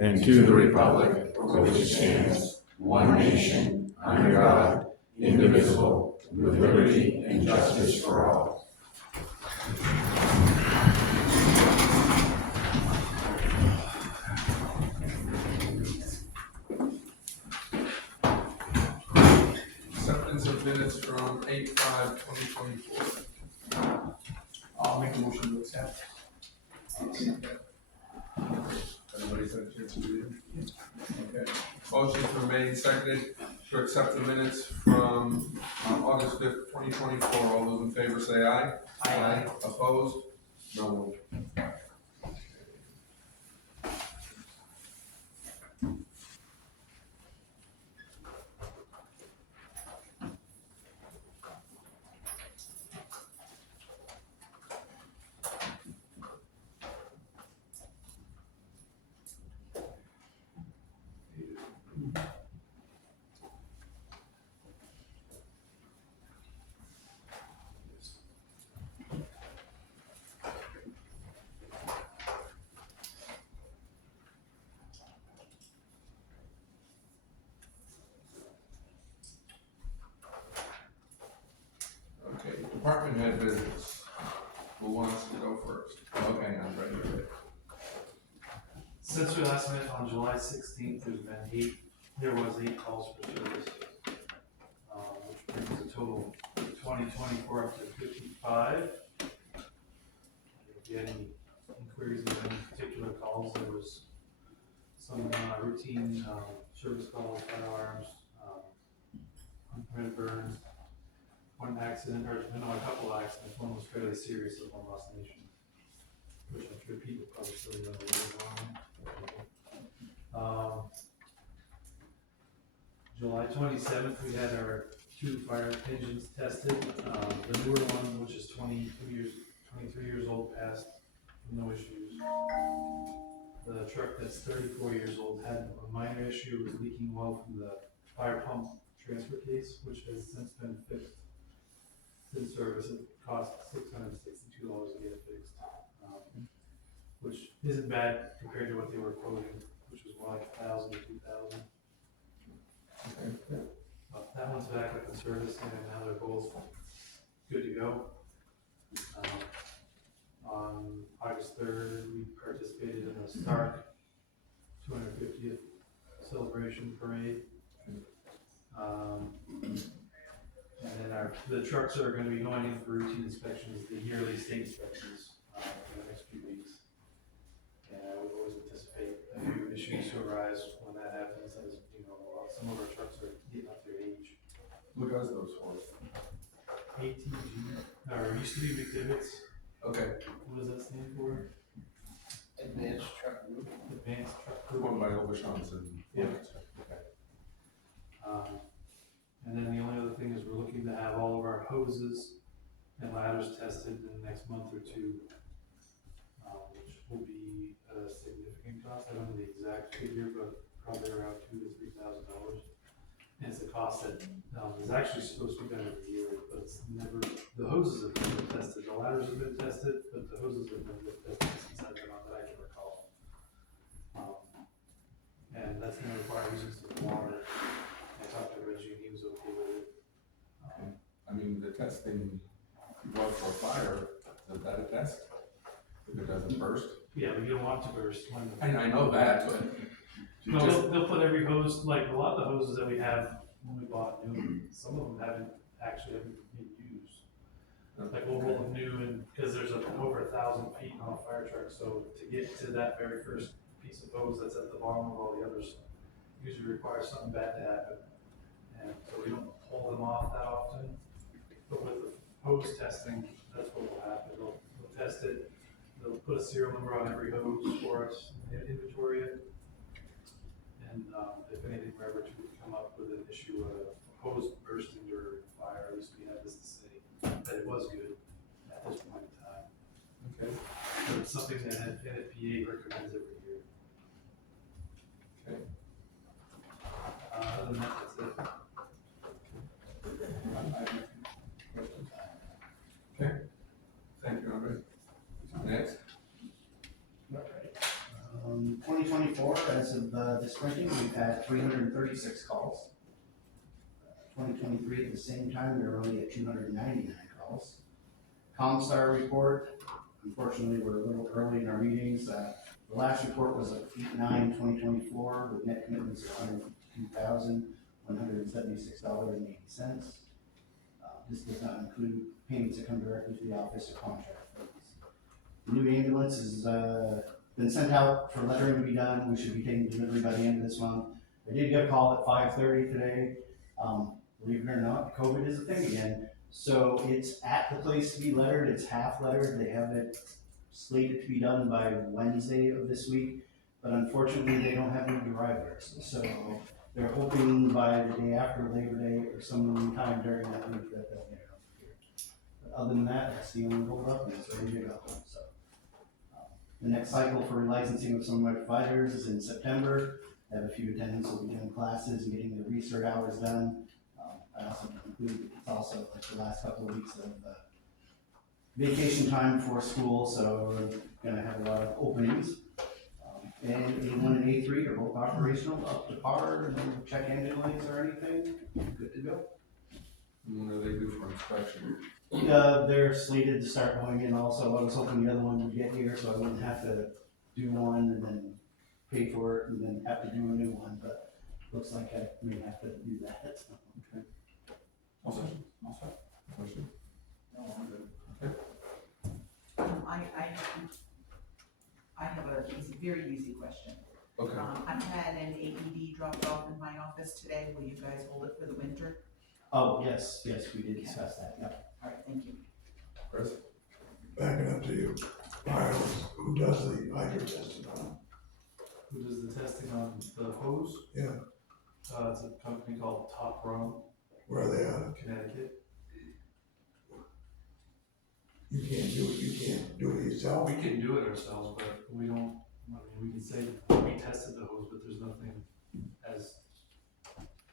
and to the republic for which it stands, one nation, under God, indivisible, with liberty and justice for all. Acceptance of minutes from 8/5/2024. I'll make a motion to accept. Everybody's had a chance to read it? Okay. Motion's been made and seconded to accept the minutes from August 5th, 2024. All those in favor say aye. Aye. Opposed? No. Okay, department head business. Who wants to go first? Okay, I'm ready for it. Since we last met on July 16th, there was eight calls for service, which brings the total 2024 up to 55. If you had any inquiries on any particular calls, there was some routine service calls, firearms, unpermitted burns, one accident, or no, a couple accidents. One was fairly serious at one lost nation, which I'm sure people probably still know what was on. July 27th, we had our 2 fire engines tested. The newer one, which is 23 years old, passed, no issues. The truck that's 34 years old had a minor issue, was leaking oil from the fire pump transfer case, which has since been fixed. Since service, it cost $662 to get it fixed, which isn't bad compared to what they were quoting, which was more like $1,000 to $2,000. Okay. That one's back at the service center, and now they're both good to go. On August 3rd, we participated in the Stark 250th celebration parade. And then the trucks that are going to be going in for routine inspections, the yearly state inspections, for the next few weeks. And we always anticipate a few issues to arise when that happens, as you know, some of our trucks are getting up their age. What does those for? ATG, or used to be McDivitt's. Okay. What does that stand for? Advanced truck group. Advanced Truck The Group. one by Overshanson. Yeah. Okay. And then the only other thing is we're looking to have all of our hoses and ladders tested in the next month or two, which will be a significant cost. I don't know the exact figure, but probably around $2,000 to $3,000. And it's a cost that is actually supposed to be done every year, but it's never. The hoses have been tested, the ladders have been tested, but the hoses have been tested since I've been on that I can recall. And that's going to require using some water. I talked to Reggie and he was okay with it. I mean, the testing, well, for fire, is that a test? If it doesn't burst? Yeah, but you don't want to burst when. I know that, but. you No, just- they'll put every hose, like a lot of the hoses that we have when we bought new, some of them haven't been used. Like we'll roll them new, and because there's over 1,000 feet on a fire truck, so to get to that very first piece of hose that's at the bottom of all the others, usually requires something bad to happen. And so we don't pull them off that often. But with the hose testing, that's what will happen. They'll test it. They'll put a serial number on every hose for us, and inventory it. And if anything were ever to come up with an issue of a hose bursting during fire, at least we have this to say that it was good at this point in time. Okay. But it's something that NFPA recommends every year. Okay. Other than that, that's it. Okay. Thank you, Andre. Next. All right. 2024, as of this printing, we've had 336 calls. 2023 at the same time, we were only at 299 calls. Comstar report, unfortunately, we're a little early in our meetings. The last report was at 8/9/2024 with net commitments of $152,176.80. This does not include payments that come directly to the office or contract fees. The new ambulance has been sent out for lettering to be done. We should be taking delivery by the end of this month. I did get a call at 5:30 today. Believe it or not, COVID is a thing again. So it's at the place to be lettered. It's half lettered. They have it slated to be done by Wednesday of this week, but unfortunately they don't have any drivers. So they're hoping by the day after Labor Day or some time during that week that they'll get it up here. But other than that, that's the only hold up, and it's ready to go. So the next cycle for licensing of some of my providers is in September. I have a few attendants will be doing classes and getting their research hours done. I also include, it's also like the last couple of weeks of vacation time before school, so we're gonna have a lot of openings. And A1 and A3 are both operational, up to par, and no check engine lights or anything, good to go. What do they do for inspection? They're slated to start going in also. I was hoping the other one would get here, so I wouldn't have to do one and then pay for it and then have to do a new one, but looks like I may have to do that. Okay. Also, question? No, I'm good. I have a very easy question. Okay. I've had an AED dropped off in my office today. Will you guys hold it for the winter? Oh, yes, we did discuss that, yep. All right, thank you. Chris? Backing up to you, Miles, who does the hydro testing on? Who does the testing on the hose? Yeah, It's a company called Top Run, where are they at? Connecticut. You can't do it yourself? We can do it ourselves, but we don't, I mean, we can say we tested the hose, but there's nothing as,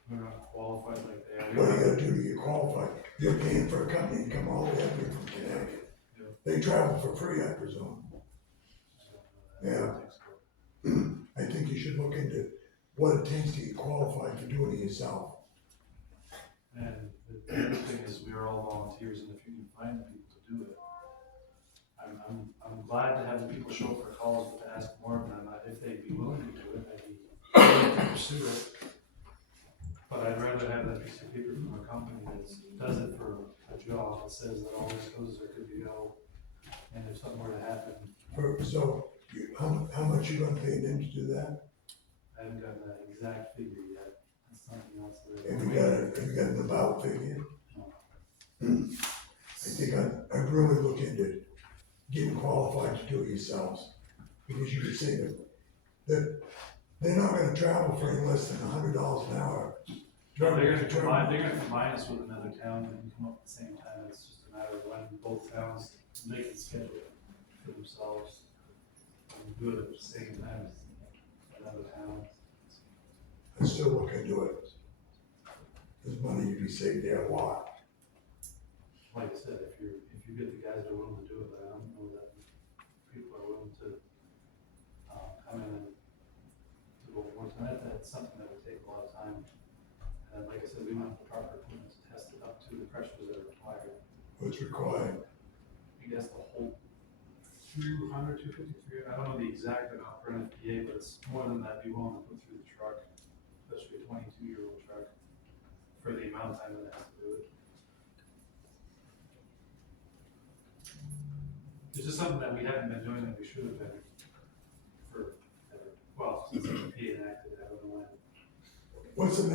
we're not qualified like they are. What do you gotta do to get qualified? You're paying for a company to come all the way up here from Connecticut. Yeah. They travel for free, I presume. Yeah. I think you should look into what it takes to get qualified for doing it yourself. And the other thing is, we are all volunteers, and if you can find the people to do it, I'm glad to have the people show up for calls, but to ask more of them, if they'd be willing to do it, I'd be willing to pursue it. But I'd rather have that piece of paper from a company that does it for a job, that says that all these hoses are good to go, and if something were to happen, So, how much you gonna pay them to do that? I haven't gotten that exact figure yet. That's something else that. Have you got an about figure? No. I think I'd really look into getting qualified to do it yourselves. Because you could say that they're not gonna travel for any less than $100 an hour. No, they're gonna combine us with another town and come up at the same time. It's just a matter of when both towns make the schedule for themselves and do it at the same time as another town. I'd still look into it. There's money to be saved there a lot. Like I said, if you get the guys that are willing to do it, but I don't know that people are willing to come in and do what we're doing. That's something that would take a lot of time. And like I said, we want the proper equipment to test it up to the pressures that are required. What's required? I guess the whole 200, 253, I don't know the exact amount for an FPA, but it's more than that be willing to put through the truck, especially a 22-year-old truck, for the amount of time that it has to do it. It's just something that we haven't been doing that we should have been for, well, since the FPA enacted, I don't know when. What's the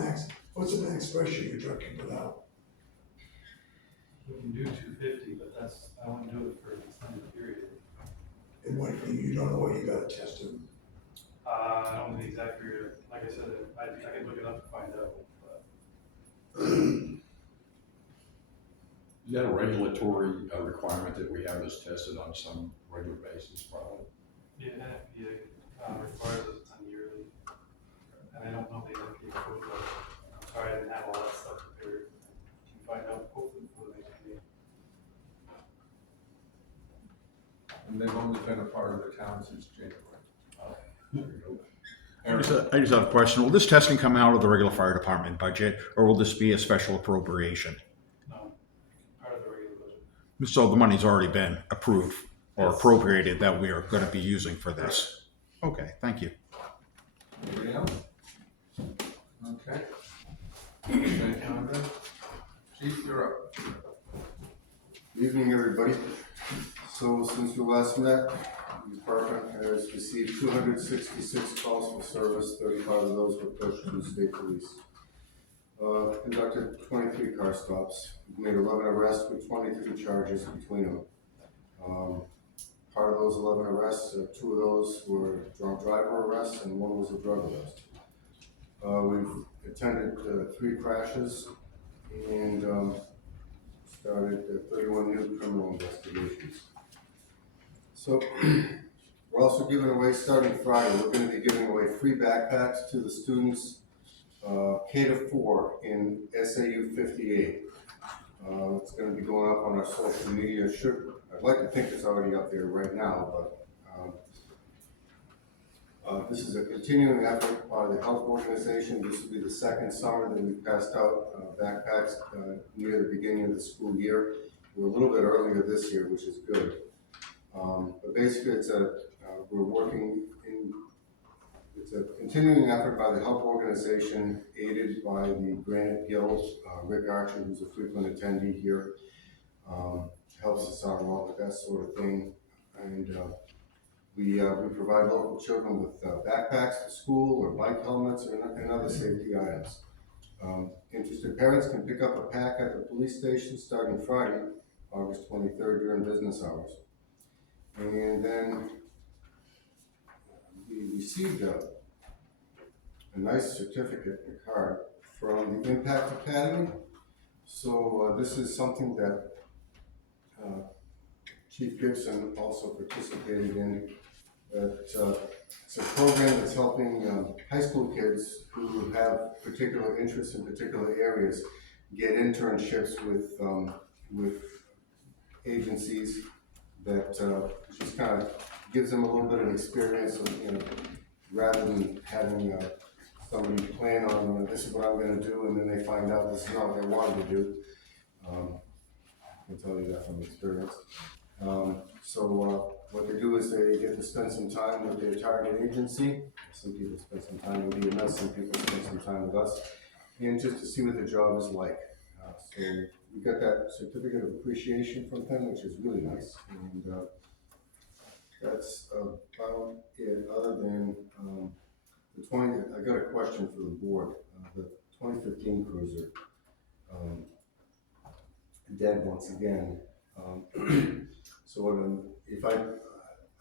max pressure your truck can put out? We can do 250, but I wouldn't do it for an extended period. And what, you don't know what you gotta test it? I don't know the exact period. Like I said, I can look it up to find out, but. Is that a regulatory requirement that we have this tested on some regular basis, probably? Yeah, requires us on yearly, and I don't know the FPA code, but I'm sorry, I didn't have all that stuff prepared. Can find out hopefully before the next meeting. And they've only been a part of the town since January. Eric, I just have a question. Will this testing come out of the regular fire department budget, or will this be a special appropriation? No, part of the regular budget. So the money's already been approved or Yes. appropriated that we are gonna be using for this. Okay, thank you. anybody else? Okay. Thank you, Andre. Chief, you're up. Good evening, everybody. So since we last met, the department has received 266 calls for service, 35 of those were pushed to the state police. Conducted 23 car stops, made 11 arrests with 23 charges between them. Part of those 11 arrests, 2 of those were drunk driver arrests and 1 was a drug arrest. We've attended 3 crashes and started 31 new criminal investigations. So we're also giving away, starting Friday, we're going to be giving away free backpacks to the students K to 4 in SAU 58. It's going to be going up on our social media. I'd like to think it's already up there right now, but this is a continuing effort by the health organization. This will be the second summer that we've passed out backpacks near the beginning of the school year. We're a little bit earlier this year, which is good. But basically, it's a continuing effort by the health organization, aided by the Granite Guild. Rick Archer, who's a frequent attendee here, helps us out a lot with that sort of thing. And we provide local children with backpacks to school or bike helmets and other safety items. Interested parents can pick up a pack at the police station starting Friday, August 23rd during business hours. And then we received a nice certificate and card from the Impact Academy. So this is something that Chief Gibson also participated in. It's a program that's helping high school kids who have particular interests in particular areas get internships with agencies that just kind of gives them a little bit of experience, rather than having somebody plan on, this is what I'm going to do, and then they find out this is not what they wanted to do. I can tell you that from experience. So what they do is they get to spend some time with their target agency. Some people spend some time with EMS, some people spend some time with us, and just to see what the job is like. So we got that certificate of appreciation from them, which is really nice. And that's about it, other than I got a question for the board. The 2015 Cruiser, dead once again. So if I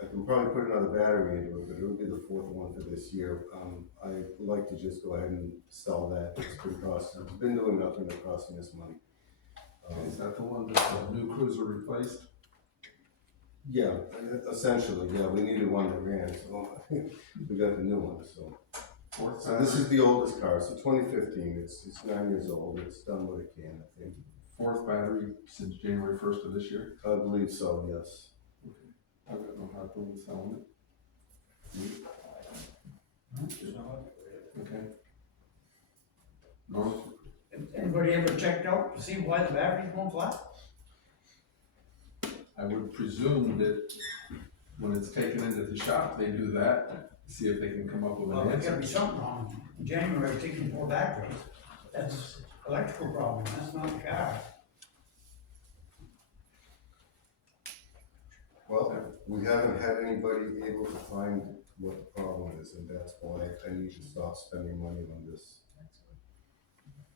can probably put another battery into it, but it'll be the 4th one for this year. I'd like to just go ahead and sell that. It's been doing nothing but costing us money. Is that the one that the new cruiser replaced? Yeah, essentially, yeah. We needed one that ran, so we got the new one. So this is the oldest car. So 2015. It's 9 years old. It's done what it can, I think. 4th battery since January 1st of this year? I believe so, yes. Okay. I've got no hard problem selling it. Okay. Norm? Anybody ever checked out to see why the batteries won't flat? I would presume that when it's taken into the shop, they do that, see if they can come up with Well, an there's gotta answer. be something wrong. In January, taking 4 batteries, that's electrical problem, that's not the car. Well, we haven't had anybody able to find what the problem is, and that's why I need to stop spending money on this.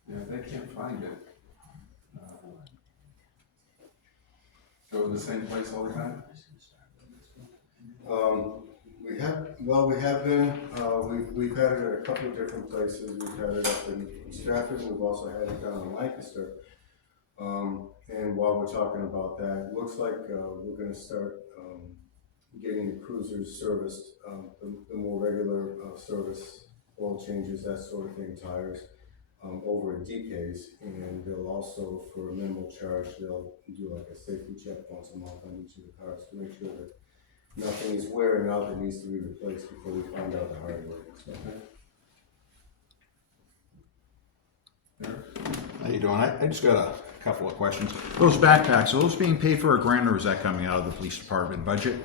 Yeah, if they can't find it, go to the same place all the time? We have been, we've had it at a couple of different places. We've had it up in Stratford, we've also had it down in Lancaster. And while we're talking about that, it looks like we're gonna start getting the cruisers serviced, the more regular service, oil changes, that sort of thing, tires, over at DK's, and they'll also, for a minimal charge, they'll do like a safety check once a month on each of the cars to make sure that nothing is wearing out that needs to be replaced before we find out the hard way. How you doing? I just got a couple of questions. Those backpacks, are those being paid for a grant, or is that coming out of the police department budget?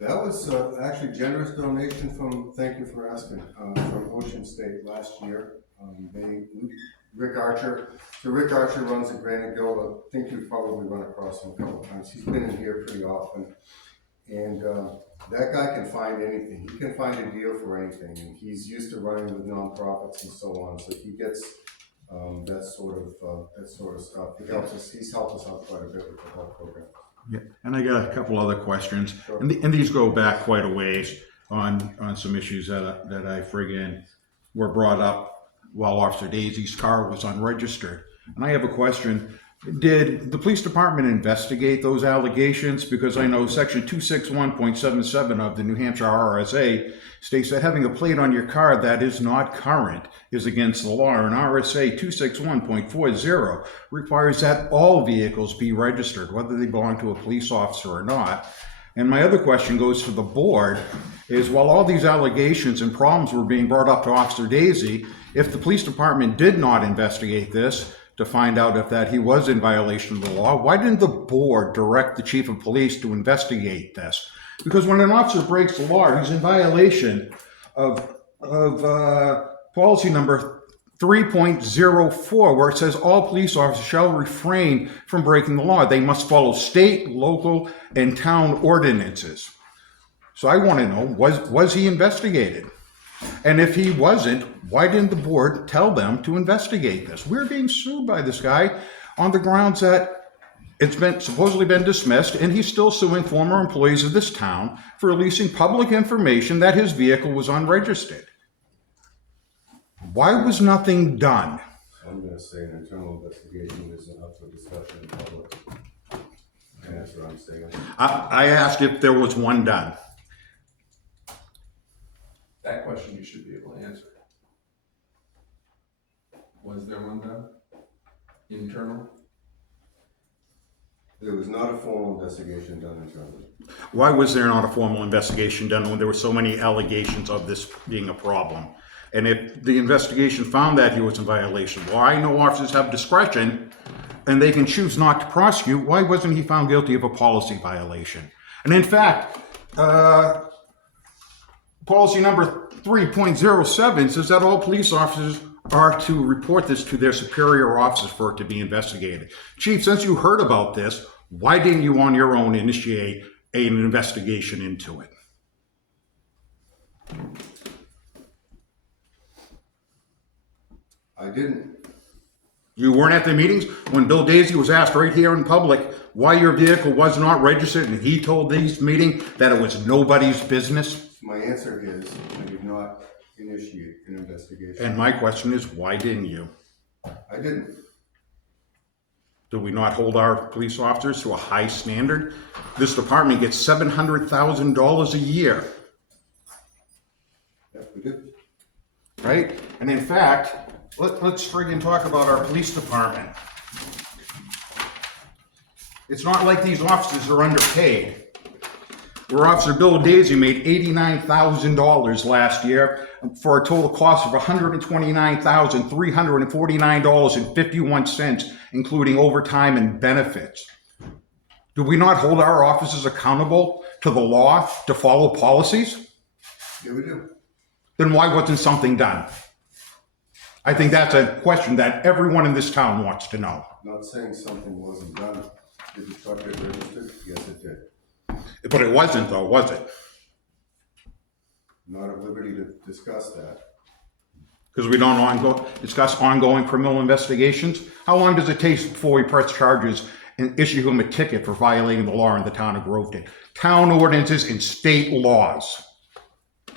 That was actually generous donation from, thank you for asking, from Ocean State last year. Rick Archer runs a Granite Guild. I think you've probably run across him a couple of times. He's been in here pretty often. And that guy can find anything. He can find a deal for anything. And he's used to running with nonprofits and so on. So he gets that sort of stuff. He's helped us out quite a bit with the health program. Yeah, and I got a couple other questions, Sure. and these go back quite a ways on some issues that I friggin' were brought up while Officer Daisy's car was unregistered. And I have a question. Did the police department investigate those allegations? Because I know section 261.77 of the New Hampshire RSA states that having a plate on your car that is not current is against the law, and RSA 261.40 requires that all vehicles be registered, whether they belong to a police officer or not. And my other question goes to the board, is while all these allegations and problems were being brought up to Officer Daisy, if the police department did not investigate this to find out if that he was in violation of the law, why didn't the board direct the chief of police to investigate this? Because when an officer breaks the law, he's in violation of policy number 3.04, where it says all police officers shall refrain from breaking the law. They must follow state, local, and town ordinances. So I want to know, was he investigated? And if he wasn't, why didn't the board tell them to investigate this? We're being sued by this guy on the grounds that it's been supposedly been dismissed, and he's still suing former employees of this town for releasing public information that his vehicle was unregistered. Why was nothing done? I'm going to say an internal investigation isn't up for discussion in public. And that's what I'm saying. I asked if there was one done. That question you should be able to answer. Was there one done? Internal? There was not a formal investigation done internally. Why was there not a formal investigation done when there were so many allegations of this being a problem? And if the investigation found that he was in violation, well, I know officers have discretion and they can choose not to prosecute. Why wasn't he found guilty of a policy violation? And in fact, policy number 3.07 says that all police officers are to report this to their superior officers for it to be investigated. Chief, since you heard about this, why didn't you on your own initiate an investigation into it? I didn't. You weren't at the meetings when Bill Daisy was asked right here in public why your vehicle was not registered, and he told this meeting that it was nobody's business? My answer is I did not initiate an investigation. And my question is, why didn't you? I didn't. Do we not hold our police officers to a high standard? This department gets $700,000 a year, Yes, we did. right? And in fact, let's friggin' talk about our police department. It's not like these officers are underpaid. Where Officer Bill Daisy made $89,000 last year for a total cost of $129,349.51, including overtime and benefits. Do we not hold our officers accountable to the law to follow policies? Yeah, we do. Then why wasn't something done? I think that's a question that everyone in this town wants to know. Not saying something wasn't done. Did the truck get registered? Yes, it did. But it wasn't though, was it? Not at liberty to discuss that. Because we don't discuss ongoing criminal investigations. How long does it take before we press charges and issue him a ticket for violating the law in the town of Groveton? Town ordinances and state laws.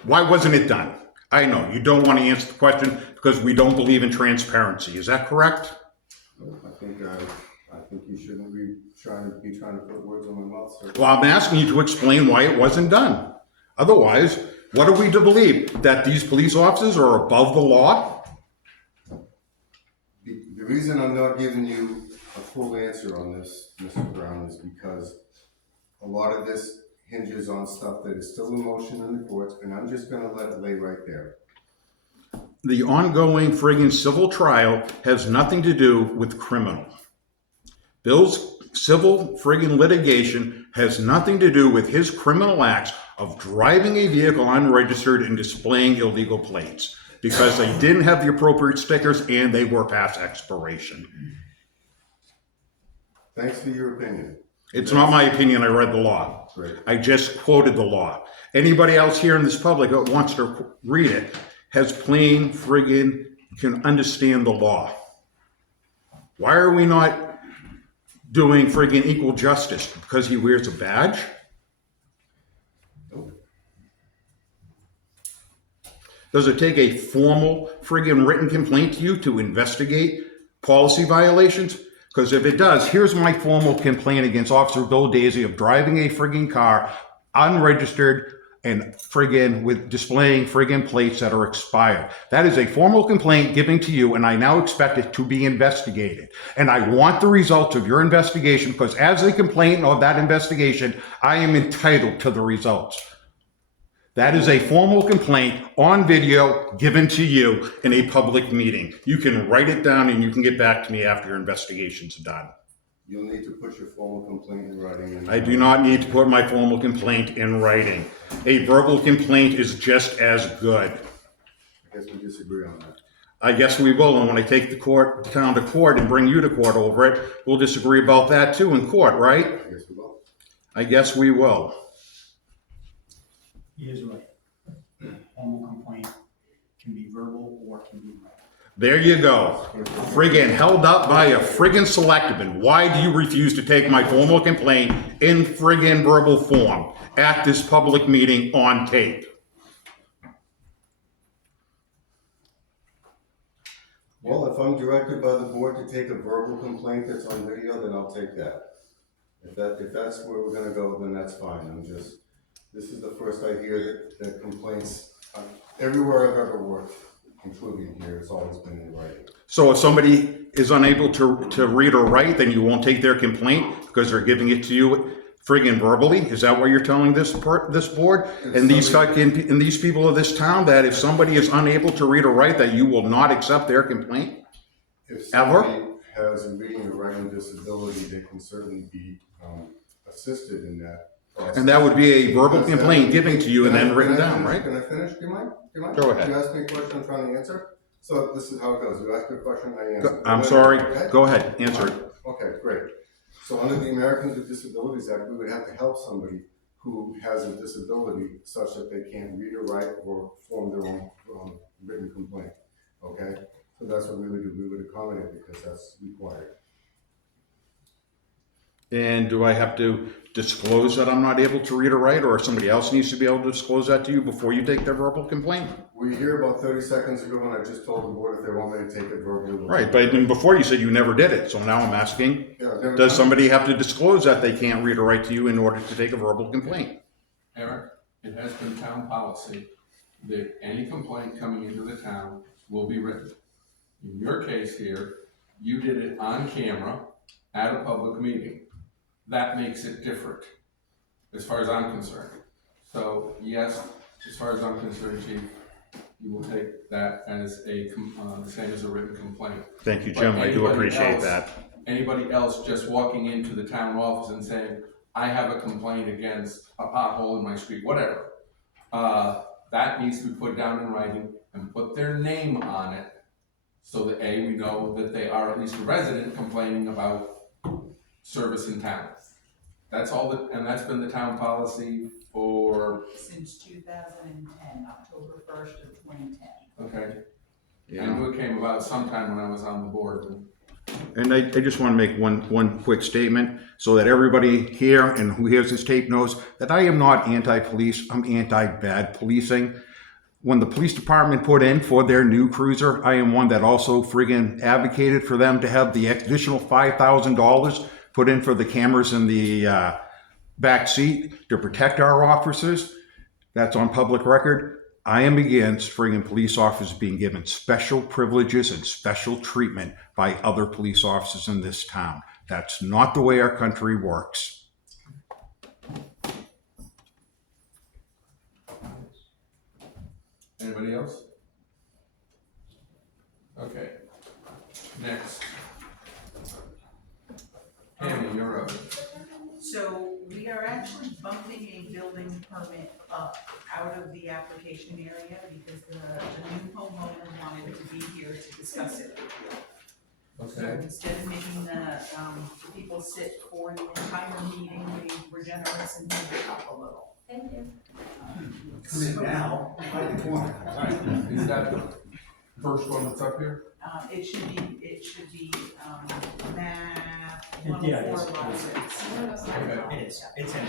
Why wasn't it done? I know you don't want to answer the question because we don't believe in transparency. Is that correct? I think you shouldn't be trying to put words in my mouth, sir. Well, I'm asking you to explain why it wasn't done. Otherwise, what are we to believe? That these police officers are above the law? The reason I'm not giving you a full answer on this, Mr. Brown, is because a lot of this hinges on stuff that is still in motion in the courts, and I'm just gonna let it lay right there. The ongoing friggin' civil trial has nothing to do with criminal. Bill's civil friggin' litigation has nothing to do with his criminal acts of driving a vehicle unregistered and displaying illegal plates because they didn't have the appropriate stickers and they were past expiration. Thanks for your opinion. It's not my opinion, I read the law. Great. I just quoted the law. Anybody else here in this public that wants to read it has plain friggin' can understand the law. Why are we not doing friggin' equal justice? Because he wears a badge? Does it take a formal friggin' written complaint to you to investigate policy violations? Because if it does, here's my formal complaint against Officer Bill Daisy of driving a friggin' car unregistered and friggin' with displaying friggin' plates that are expired. That is a formal complaint given to you, and I now expect it to be investigated. And I want the results of your investigation because as a complainant of that investigation, I am entitled to the results. That is a formal complaint on video given to you in a public meeting. You can write it down and you can get back to me after your investigation's done. You'll need to put your formal complaint in writing. I do not need to put my formal complaint in writing. A verbal complaint is just as good. I guess we disagree on that. I guess we will, and when I take the town to court and bring you to court over it, we'll disagree about that too in court, right? I guess we will. I guess we will. He is right. Formal complaint can be verbal or can be written. There you go. Friggin' held up by a friggin' selectman. Why do you refuse to take my formal complaint in friggin' verbal form at this public meeting on tape? Well, if I'm directed by the board to take a verbal complaint that's on video, then I'll take that. If that's where we're gonna go, then that's fine. This is the first I hear that complaints, everywhere I've ever worked, including here, it's always been in writing. So if somebody is unable to read or write, then you won't take their complaint because they're giving it to you friggin' verbally? Is that what you're telling this board and these people of this town, that if somebody is unable to read or write, that you will not accept their complaint? If somebody has a reading or writing disability, they can certainly be assisted in that process. And that would be a verbal complaint given to you and then written down, right? Can I finish? Do you mind? Go ahead. You asked me a question, I'm trying to answer. So this is how it goes. You ask me a question, I answer. I'm sorry. Okay? Go ahead, answer it. Okay, great. So under the Americans with Disabilities Act, we would have to help somebody who has a disability such that they can't read or write or form their own written complaint. Okay? So that's what we would do. We would accommodate because that's required. And do I have to disclose that I'm not able to read or write, or somebody else needs to be able to disclose that to you before you take their verbal complaint? We were here about 30 seconds ago and I just told the board if they want me to take it verbally. Right, but then before you said you never did it, so now I'm asking, Yeah, never does done. somebody have to disclose that they can't read or write to you in order to take a verbal complaint? Eric, it has been town policy that any complaint coming into the town will be written. In your case here, you did it on camera at a public meeting. That makes it different, as far as I'm concerned. So yes, as far as I'm concerned, Chief, you will take that as the same as a written complaint. Thank you, Jim, I do appreciate that. Anybody else just walking into the town office and saying, I have a complaint against a pothole in my street, whatever. That needs to be put down in writing and put their name on it so that we know that they are at least a resident complaining about service in town. That's all and that's been the town policy for, Since 2010, October 1st of 2010. okay. I knew it came about sometime when I was on the board. And I just want to make one quick statement so that everybody here and who hears this tape knows that I am not anti-police, I'm anti-bad policing. When the police department put in for their new cruiser, I am one that also friggin' advocated for them to have the additional $5,000 put in for the cameras in the back seat to protect our officers. That's on public record. I am against friggin' police officers being given special privileges and special treatment by other police officers in this town. That's not the way our country works. Anybody else? Okay. Next. Tammy, you're up. So we are actually bumping a building permit up out of the application area because the new homeowner wanted to be here to discuss it. So Okay. instead of making the people sit for the entire meeting, we were generous and moved it up a little. Come in now, hide the corner. Is that the first one that's up here? It should be, map Yeah, 104 it's- lot 6. Okay. It is, it's in.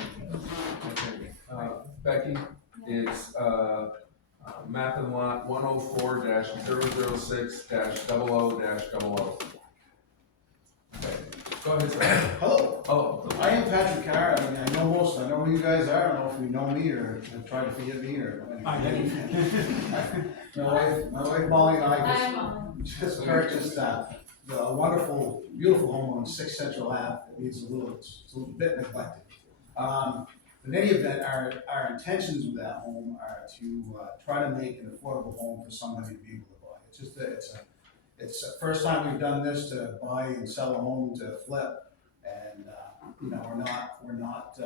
Okay. Becky, it's, map and lot 104-006-00-00. Okay, go ahead, sir. Hello, Hello. I am Patrick Carr. I mean, I know who you guys are. I don't know if you know me or try to forget me or. I know. My wife Molly and I just purchased the wonderful, beautiful home on 6 Central Ave. It's a little bit neglected. In any event, our intentions with that home are to try to make an affordable home for somebody to be able to buy. It's just it's the first time we've done this, to buy and sell a home to flip, and we're not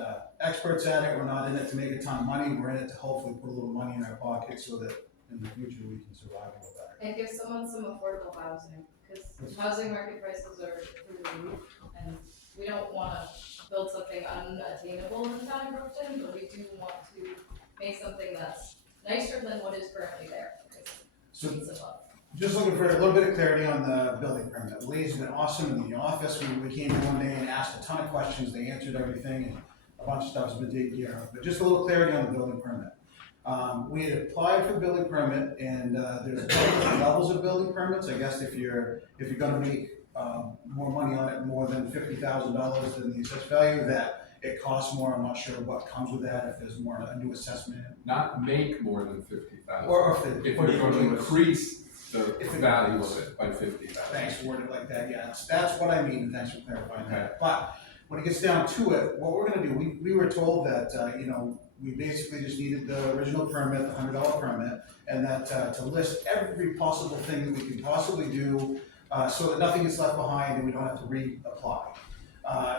experts at it. We're not in it to make a ton of money. We're in it to hopefully put a little money in our pocket so that in the future we can survive a little better. And give someone some affordable housing, because housing market prices are through the roof, and we don't wanna build something unattainable in the town of Brookton, but we do want to make something that's nicer than what is currently there, because So it's above. just looking for a little bit of clarity on the building permit. The lady's been awesome in the office. We came in one day and asked a ton of questions. They answered everything, and a bunch of stuff's been taken care of. But just a little clarity on the building permit. We had applied for the building permit, and there's different levels of building permits. I guess if you're gonna make more money on it, more than $50,000 than the assessed value, that it costs more. I'm not sure what comes with that, if there's more, a new assessment. Not make more than 50,000. Or If you're going to increase the If it- value of it by 50,000. Thanks, worded like that, yeah, that's what I mean, and thanks for clarifying Okay. that. But when it gets down to it, what we're gonna do, we were told that, we basically just needed the original permit, the $100 permit, and that, to list every possible thing that we could possibly do, so that nothing gets left behind and we don't have to reapply.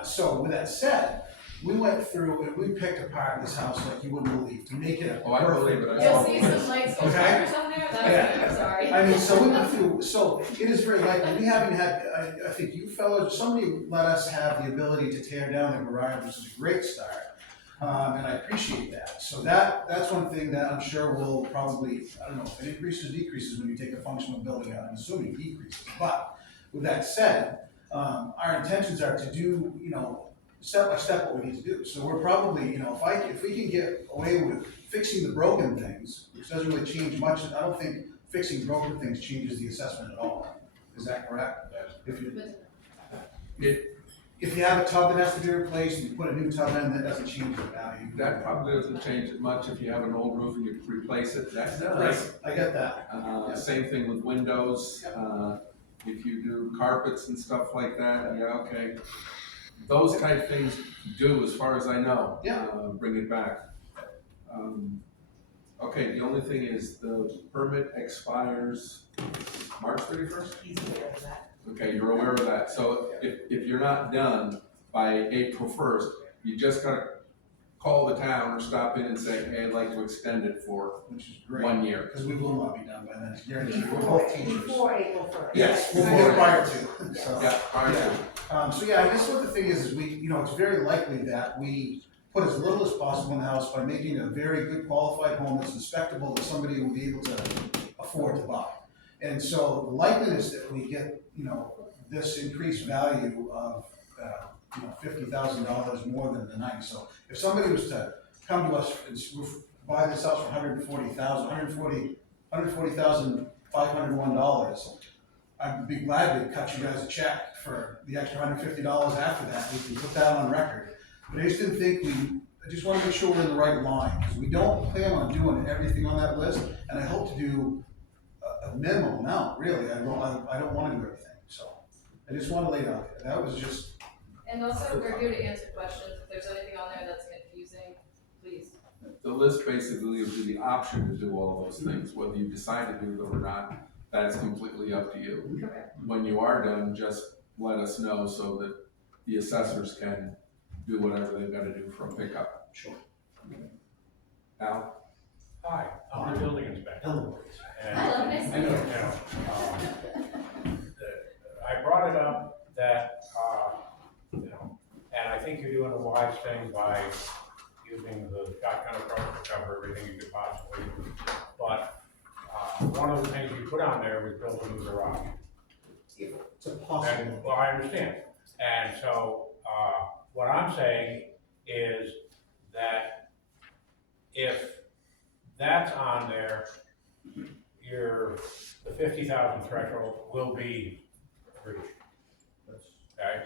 So with that said, we went through and we picked apart this house like you wouldn't believe, to make it a Oh, I believe perfect. it. I You'll saw see it. some lights, Okay. fires on there, that's, I'm sorry. I mean, so we went through, so it is very likely, we haven't had, I think you fellows, somebody let us have the ability to tear down the garage, which is a great start. And I appreciate that. So that's one thing that I'm sure will probably, I don't know, if it increases or decreases when you take a functional building out, I'm assuming decreases. But with that said, our intentions are to do, step by step what we need to do. So we're probably, if we can get away with fixing the broken things, which doesn't really change much, I don't think fixing broken things changes the assessment at all. Is that correct? If you have a tub that has to be replaced, and you put a new tub in, that doesn't change the value. That probably doesn't change it much if you have an old roof and you replace it, that does. Right, I get that. Same thing with windows, if you do carpets and stuff like that, yeah, okay. Those type things do, as far as I know. Yeah. Bring it back. Okay, the only thing is the permit expires March 31st? He's aware of that. Okay, you're aware of that, so if you're not done by April 1st, you just gotta call the town or stop in and say, hey, I'd like to extend it for Which is great. 1 year. Because we will not be done by then, it's guaranteed, we're both teachers. Before April 1st. Yes, we'll get prior to, so. Yeah, all right. So yeah, I guess what the thing is we, it's very likely that we put as little as possible in the house by making a very good qualified home that's inspectable, that somebody will be able to afford to buy. And so the likeliness that we get, this increased value of, $50,000 more than the 90. So if somebody was to come to us and buy this house for $140,501, I'd be glad to cut you guys a check for the extra $150 after that. We can put that on record. But I just didn't think I just want to make sure we're in the right line, because we don't plan on doing everything on that list, and I hope to do a minimum amount, really. I don't want to do everything, so I just want to lay it out there. That was just. And also, we're here to answer questions, if there's anything on there that's confusing, please. the list basically gives you the option to do all of those things, whether you decide to do them or not, that's completely up to you. Okay. When you are done, just let us know so that the assessors can do whatever they've gotta do from pickup. Sure. Al? Hi, I'm the building inspector. Hello. And, Hello, nice to meet you. I brought it up that, and I think you're doing a wise thing by using the shotgun approach to cover everything you could possibly do. But, one of the things you put on there was build a new garage. It's a possibility. And, well, I understand. And so, what I'm saying is that if that's on there, the 50,000 threshold will be reached. Okay?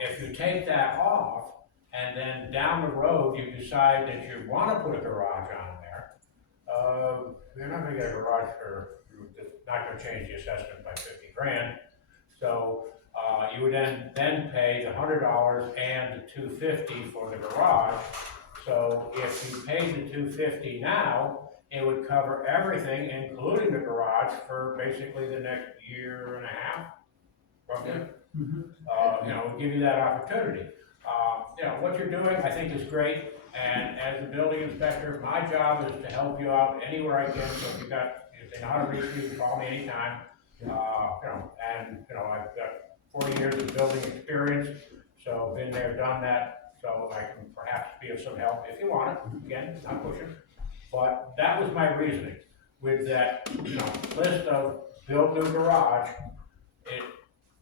If you take that off, and then down the road, you decide that you wanna put a garage on there, you're not gonna get a garage it's not gonna change the assessment by 50 grand. So, you would then pay the $100 and the $250 for the garage. So if you paid the $250 now, it would cover everything, including the garage, for basically the next year and a half, roughly. Would give you that opportunity. What you're doing, I think, is great, and as a building inspector, my job is to help you out anywhere I can. So if they know how to reach me, you can call me anytime. I've got 40 years of building experience, so been there, done that, so I can perhaps be of some help if you want it. Again, not pushing. But that was my reasoning with that, list of build new garage.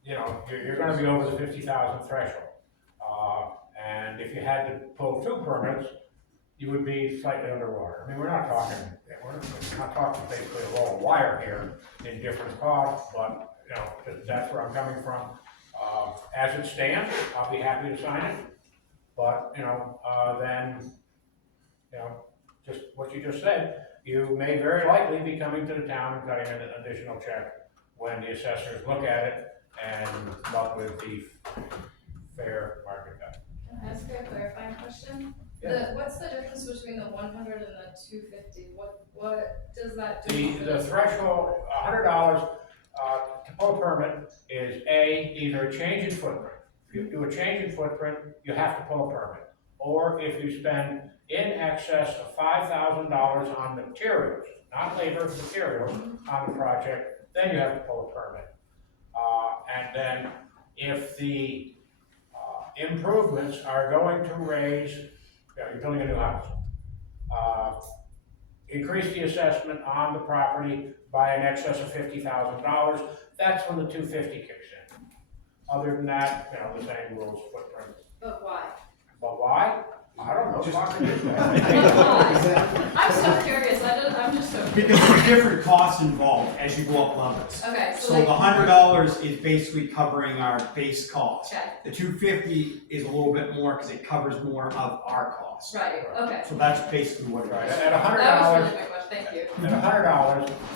You're gonna be over the 50,000 threshold. And if you had to pull 2 permits, you would be slightly underwater. I mean, we're not talking basically a roll of wire here in different costs, but, that's where I'm coming from. As it stands, I'll be happy to sign it, but, just what you just said, you may very likely be coming to the town and cutting an additional check when the assessors look at it and come up with the fair market value. Can I ask you a clarifying question? Yeah. What's the difference between the 100 and the 250? What does that do? The threshold, $100 to pull a permit is either a change in footprint. If you do a change in footprint, you have to pull a permit. Or if you spend in excess of $5,000 on materials, not labor, materials on the project, then you have to pull a permit. And then if the improvements are going to raise, you're building a new house, increase the assessment on the property by an excess of $50,000, that's when the 250 kicks in. Other than that, the same rules, footprint. But why? But why? I don't know. Talk to this guy. I'm so curious. I'm just so curious. Because there's different costs involved as you go up levels. Okay, So the $100 is basically covering our base cost. Okay. The $250 is a little bit more because it covers more of our costs. Right, okay. So that's basically what it Right, is. at $100. That was really my question, thank you. At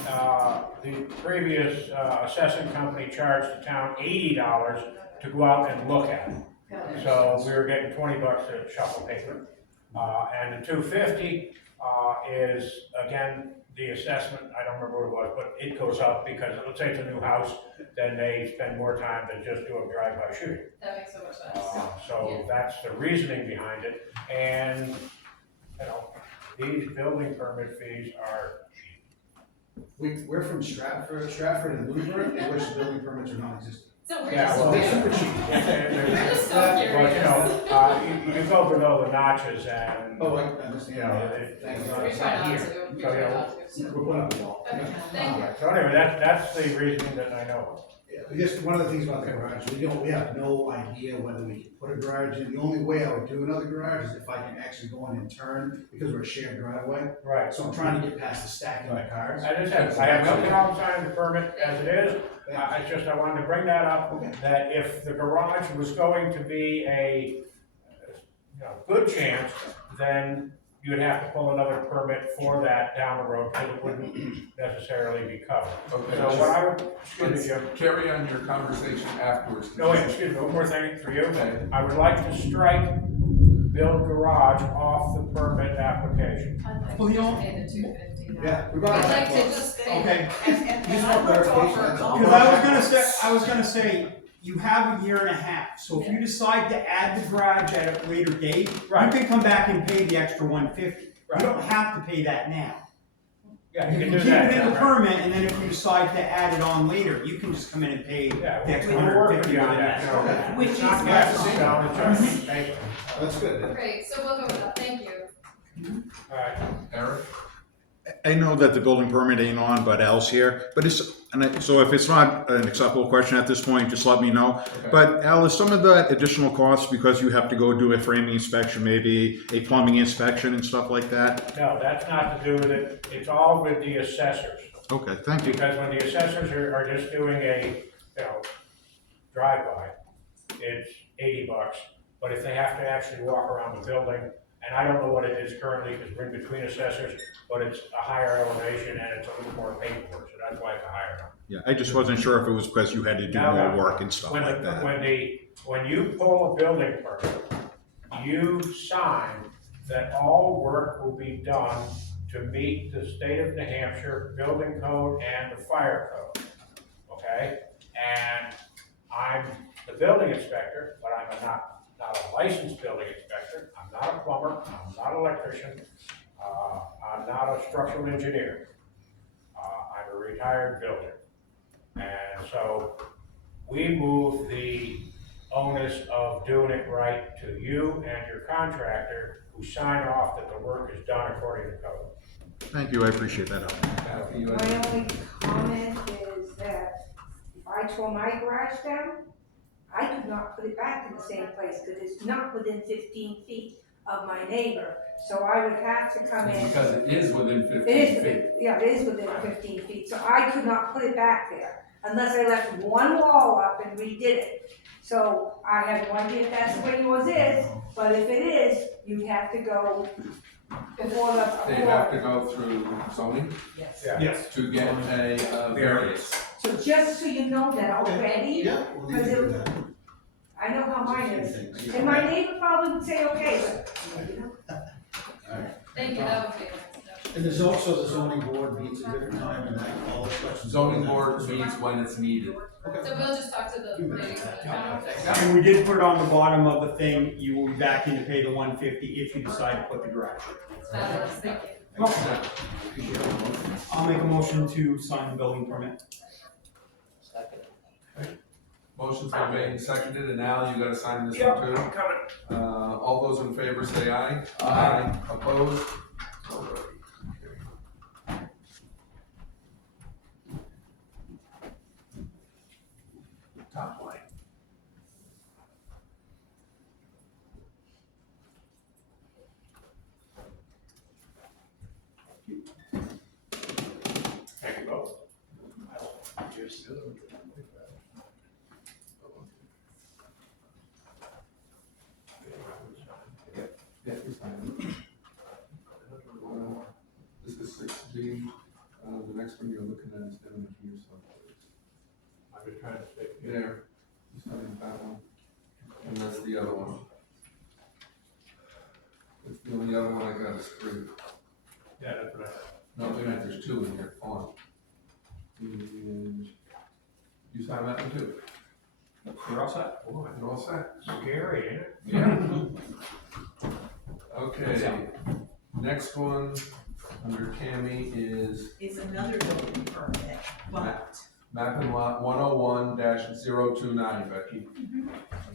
$100, the previous assessing company charged the town $80 to go out and look at it. Got it. So we were getting $20 to shuffle paper. And the $250 is, again, the assessment, I don't remember what it was, but it goes up because, let's say it's a new house, then they spend more time than just do a drive-by shooting. That makes so much sense. So that's the reasoning behind it. And, these building permit fees are cheap. We're from Stratford and Lunenburg, in which the building permits are non-existent. So we're Yeah, just, well, They're we're super cheap. just so curious. You go below the notches and. Oh, I understand. Thank you. We It's try not not here. to, we So, try yeah. not to. We're putting up a wall. Okay, thank you. So anyway, that's the reasoning that I know of. Yeah, just one of the things about the garage, we have no idea whether we can put a garage in. The only way I would do another garage is if I can actually go in and turn, because we're a shared driveway. Right. So I'm trying to get past the stacking of cars. I just have no problem signing the permit as it is. I wanted to bring that up, that if the garage was going to be a, good chance, then you'd have to pull another permit for that down the road, because it wouldn't necessarily be covered. Okay, So what I would, let's carry on your conversation afterwards. no, wait, excuse me, one more thing for you. Okay. I would like to strike build garage off the permit application. I'd like Well, to you just know- pay the $250 now. Yeah, we I'd brought like to that. just pay. Okay. And Just I'm want gonna clarification, offer, that's all. Because I was gonna say, you have a year and a half, so if you decide to add the garage at a later date, you Right. can come back and pay the extra $150. You Right. don't have to pay that now. Yeah, You you can can keep do that. it in the right? permit, and then if you decide to add it on later, you can just come in and pay Yeah, the extra we'll work with $150 you on within that. that. Okay. which It's is not my necessary, fault. I'll adjust it. Thank you. That's good. Great, so we'll go with that, thank you. All right. Eric? I know that the building permit ain't on, but Al's here, but so if it's not an acceptable question at this point, just let me know. Okay. But Al, is some of that additional costs because you have to go do a framing inspection, maybe a plumbing inspection and stuff like that? No, that's not to do with it, it's all with the assessors. Okay, thank you. Because when the assessors are just doing a, drive-by, it's $80. But if they have to actually walk around the building, and I don't know what it is currently, because we're in between assessors, but it's a higher elevation and it's a little more paperwork, so that's why it's a higher number. Yeah, I just wasn't sure if it was because you had to do No, more no. work and stuff When, like that. when you pull a building permit, you sign that all work will be done to meet the state of New Hampshire building code and the fire code, okay? And I'm the building inspector, but I'm not a licensed building inspector, I'm not a plumber, I'm not an electrician, I'm not a structural engineer. I'm a retired builder. And so we move the onus of doing it right to you and your contractor who sign off that the work is done according to code. Thank you, I appreciate that, Al. Kathy, you had- My only comment is that if I tore my garage down, I could not put it back in the same place, because it's not within 15 feet of my neighbor. So I would have to come in. Because it is within It 15 is feet. within, yeah, it is within 15 feet, so I could not put it back there unless I left one wall up and redid it. So I have no idea if that's the way yours is, but if it is, you'd have to go before the. They have to go through zoning Yes. Yeah. Yes. to get a variance. So just so you know that already, Yeah, we'll leave it at that. I know how mine is. And my neighbor probably would say, okay, but, you know. Thank you, that would be a nice step. And there's also the zoning board meets a different time and all those questions. Zoning board meets when it's needed. So we'll just talk to the lady from the town. And we did put on the bottom of the thing, you will be back in to pay the $150 if you decide to put the garage in. Fabulous, thank you. I'll make a motion to sign the building permit. Motion's been made and seconded, and Al, you gotta sign this one too. All those in favor say aye. Aye. Opposed? Alrighty. Top line. Thank you both. Yeah, you're fine. This is 6B, the next one you're looking at is down here someplace. I'm just trying to stick. There, you signed that one, and that's the other one. It's the only other one I got is 3. Yeah, that's what No, wait a minute, there's 2 in here, hold on. And you signed that one too? You're all set? Oh, you're all set. Scary, ain't it? Yeah. Okay, next one under Tammy is Is another building permit, but map and lot 101-029, Becky.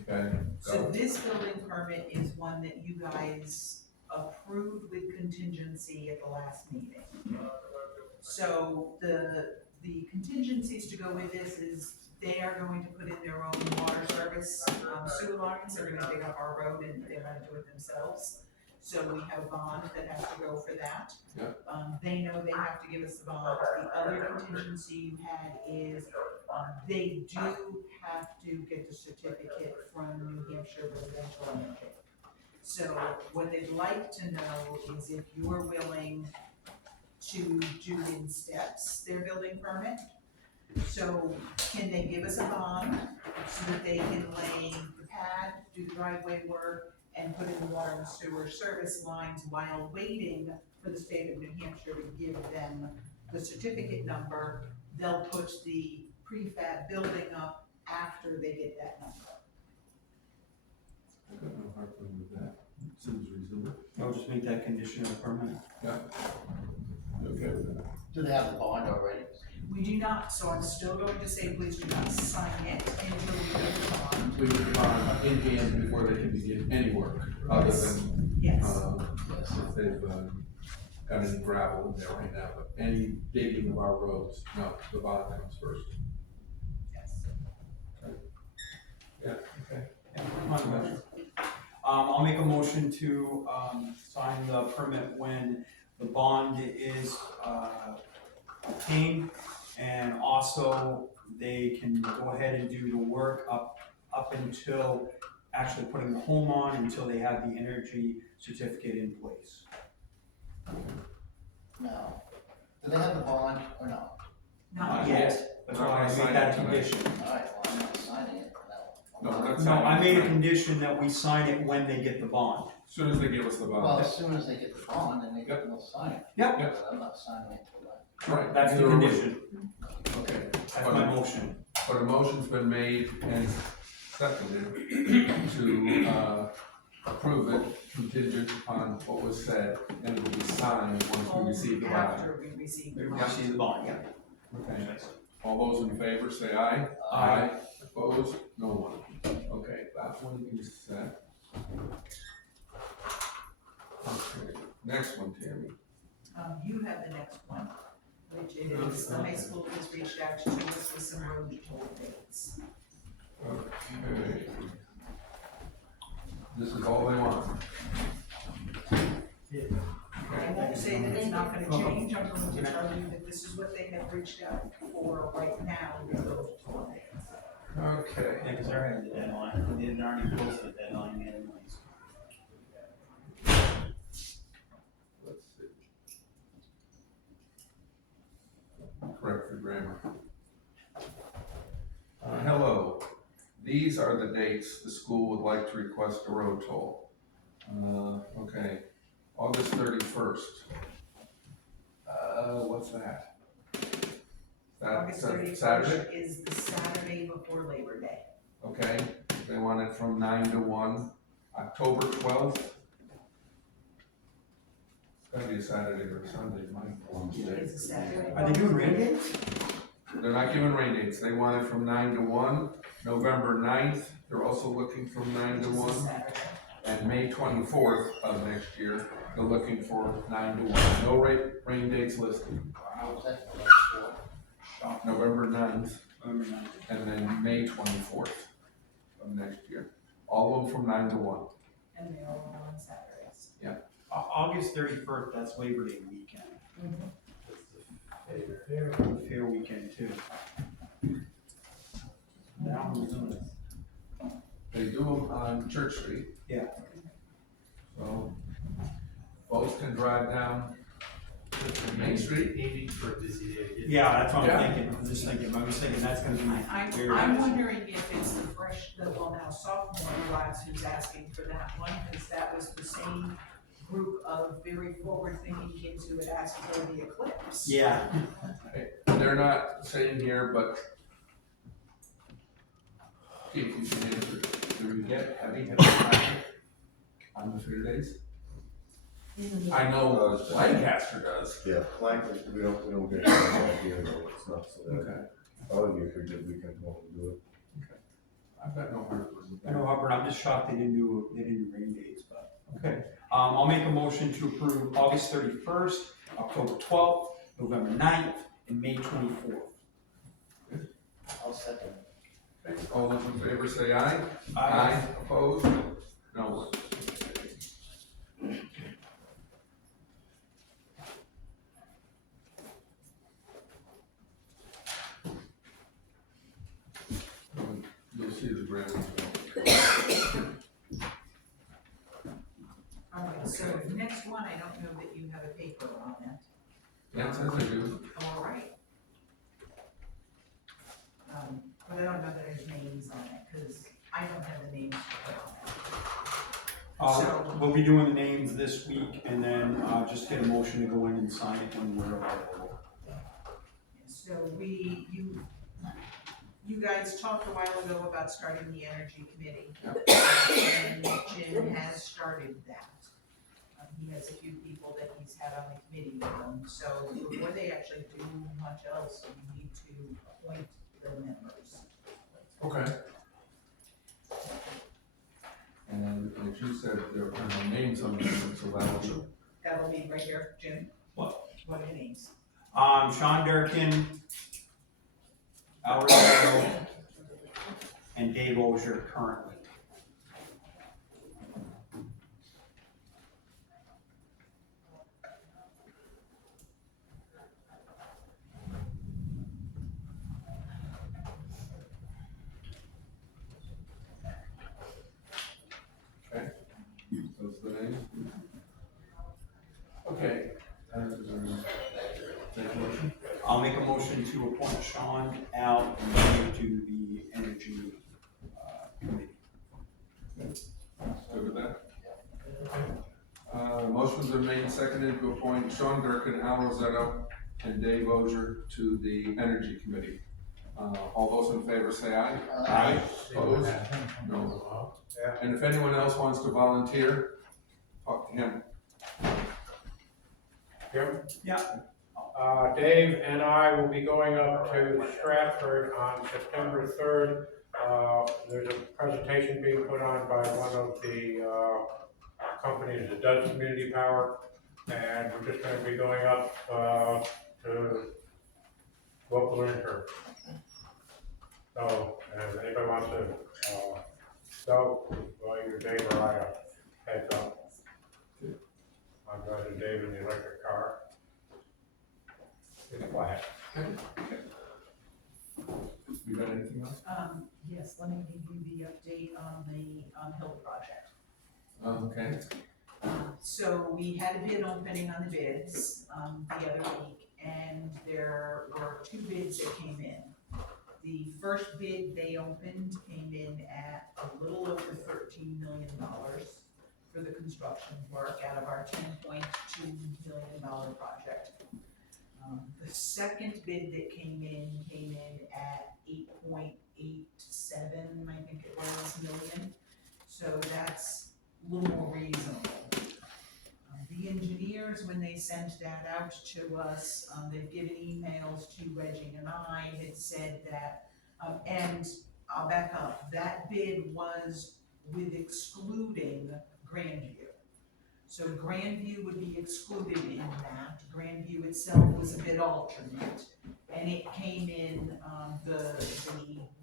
Okay, so go. this building permit is one that you guys approved with contingency at the last meeting. So the contingencies to go with this is they are going to put in their own water service, sewer lines, they're gonna dig up our road and they're gonna do it themselves. So we have a bond that has to go for that. Yep. They know they have to give us the bond. The other contingency you had is, they do have to get the certificate from New Hampshire Residential Energy. So what they'd like to know is if you're willing to do in steps their building permit. So can they give us a bond so that they can lay the pad, do the driveway work, and put in the water and sewer service lines while waiting for the state of New Hampshire to give them the certificate number. They'll put the prefab building up after they get that number. I've got no hard feeling with that. Seems reasonable. I'll just make that condition of the permit. Yeah. Okay with that. Do they have the bond already? We do not, so I'm still going to say please do not sign it until we get the bond. We would bond in hand before they can begin any work, other than, Yes. if they've, got any gravel in there right now, but any digging of our roads, no, the bond comes first. Yes. Yeah, okay. I'll make a motion to, sign the permit when the bond is, obtained. And also, they can go ahead and do the work up until actually putting the home on, until they have the energy certificate in place. No. Do they have the bond or no? Not yet. yet. That's Not why I gonna made sign that it tonight. condition. Alright, well, I'm not signing it, no. No, that's No, not- I made a condition that we sign it when they get the bond. As soon as they give us the Well, bond. as soon as they get the bond, then they'll sign it. Yep. Yep. But I'm not signing it till that. Right. That's the Neither are we. condition. Okay. That's my motion. But a motion's been made and seconded to, approve it contingent upon what was said, and it will be signed once we receive the bond. After we receive the We bond. receive the bond, yeah. Okay. All those in favor say aye. Aye. Opposed? No one. Okay, that one is set. Okay, next one, Tammy. You have the next one, which is the high school has reached out to us with some road toll dates. Okay. This is all they want. I won't say that it's not gonna change, I'm going to tell you that this is what they have reached out for right now with those toll dates. Okay. Yeah, because they're having the deadline, they didn't already post the deadline yet anyways. Let's see. Correct the grammar. Hello, these are the dates the school would like to request a road toll. Okay, August 31st. What's that? August That's 31st Saturday? is the Saturday before Labor Day. Okay, they want it from 9 to 1. October 12th. It's gotta be a Saturday or a Sunday, Mike. It's a Saturday. Are they doing rain dates? They're not giving rain dates. They want it from 9 to 1. November 9th, they're also looking from 9 to 1. Saturday. And May 24th of next year, they're looking for 9 to 1. No rain dates listed. How was that? November 9th November 9th. and then May 24th of next year. All of them from 9 to 1. And they all are on Saturdays. August 31st, that's Labor Day weekend. Fair weekend too. Now who's doing it? They do them on Church Street. Yeah. So folks can drive down Main Street. Maybe for a busy day. Yeah, that's what Yeah. I'm thinking, I'm just thinking, I was thinking that's gonna be very. I'm wondering if it's the well now sophomore class who's asking for that one, because that was the same group of very forward-thinking kids who had asked for the eclipse. Yeah. They're not saying here, but Keith, you should answer. Do we get heavy traffic on the fair days? I know Lancaster does. Yeah, Lancaster, we don't get that here, though, it's not so that. Okay. Probably be a pretty good weekend when we do it. I've got no hard feelings with I know, that. Robert, I'm just shocked they didn't do rain dates, but, okay. I'll make a motion to approve August 31st, October 12th, November 9th, and May 24th. I'll second. Okay, all those in favor say aye. Opposed? No one. You'll see the ground. All right, so the next one, I don't know that you have a paper on it. Yeah, it says I do. All right. But I don't know that there's names on it, because I don't have the names to put on it. We'll be doing the names this week, and then, just get a motion to go in and sign it when we're available. So you guys talked a while ago about starting the energy committee. And Jim has started that. He has a few people that he's had on the committee with him, so before they actually do much else, we need to appoint the members. Okay. And as you said, there are no names on there, so That'll be right here, Jim. What? What are the names? Sean Durkin, Al Rivero, and Dave Ozier currently. those are the names. Okay. Take a motion. I'll make a motion to appoint Sean, Al, and Dave to the energy, committee. Good with that? Motions are made and seconded to appoint Sean Durkin, Al Rosetto, and Dave Ozier to the Energy Committee. All those in favor say aye. Aye. Opposed? No. And if anyone else wants to volunteer, talk to him. Jim? Yeah. Dave and I will be going up to Stratford on September 3rd. There's a presentation being put on by one of the companies that does community power, and we're just going to be going up to local intern. So, if anybody wants to go, well, either Dave or I heads up. I'm driving Dave in the electric car. It's quiet. You got anything else? Yes, let me give you the update on the Hill project. Okay. So we had a bid opening on the bids, the other week, and there were two bids that came in. The first bid they opened came in at a little over $13 million for the construction work out of our $10.2 million project. The second bid that came in at 8.87, I think it was, million. So that's a little more reasonable. The engineers, when they sent that out to us, they've given emails to Reggie and I, had said that, and I'll back up, that bid was with excluding Grandview. So Grandview would be excluded in that. Grandview itself was a bid alternate, and it came in, the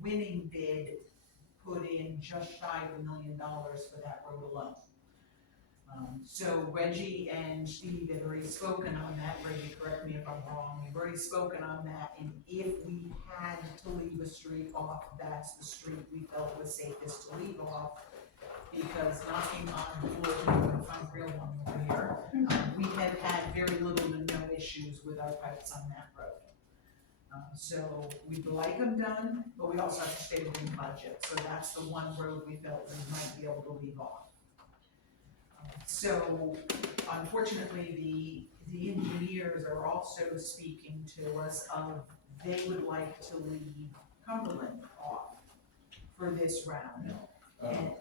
winning bid put in just shy of $1 million for that road alone. So Reggie and Steve have already spoken on that. Reggie, correct me if I'm wrong, we've already spoken on that, and if we had to leave a street off, that's the street we felt was safest to leave off. Because knocking on wood, we can find real one over here, we have had very little to no issues with our pipes on that road. So we'd like them done, but we also have to stay within budget, so that's the one road we felt we might be able to leave off. So unfortunately, the engineers are also speaking to us of, they would like to leave Cumberland off for this round.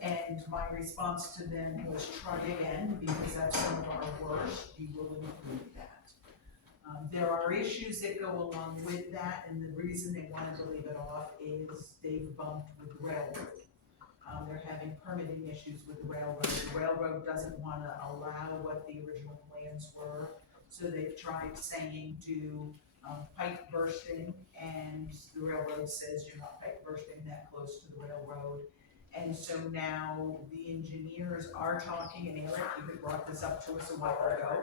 And my response to them was try again, because that's some of our worst, we will include that. There are issues that go along with that, and the reason they wanted to leave it off is they've bumped with the railroad. They're having permitting issues with the railroad. The railroad doesn't wanna allow what the original plans were, so they've tried saying do pipe bursting, and the railroad says you're not pipe bursting that close to the railroad. And so now the engineers are talking, and Eric, you had brought this up to us a while ago.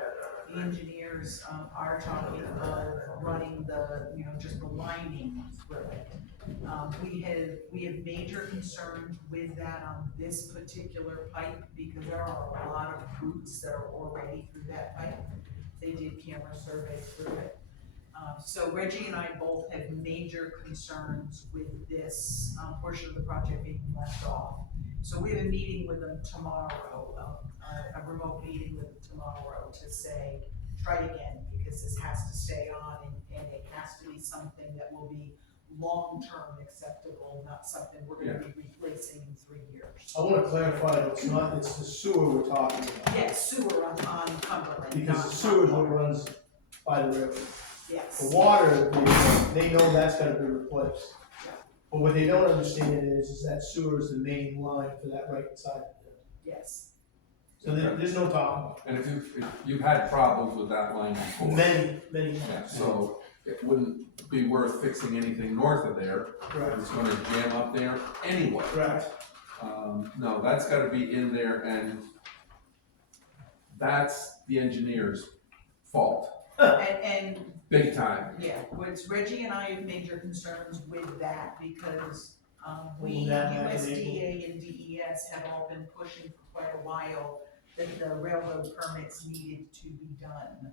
The engineers are talking of running the, just the lining through it. We have major concerns with that on this particular pipe, because there are a lot of roots that are already through that pipe. They did camera surveys through it. So Reggie and I both have major concerns with this portion of the project being left off. So we have a meeting with them tomorrow, a remote meeting with them tomorrow to say, try again, because this has to stay on and it has to be something that will be long-term acceptable, not something we're gonna be replacing in 3 years. I wanna clarify, it's the sewer we're talking about. Yes, sewer on Cumberland. Because not- the sewer is what runs by the river. Yes. The water, they know that's gotta be replaced. But what they don't understand is that sewer is the main line for that right side. Yes. So there's no talking. And if you've had problems with that line before. Many Yeah, times. so it wouldn't be worth fixing anything north of there. Right. It's gonna jam up there anyway. Right. No, that's gotta be in there, and that's the engineer's fault, And big time. yeah, what's Reggie and I have major concerns with that because, we, That USDA and DES have all been pushing for quite a while that the railroad permits needed to be done,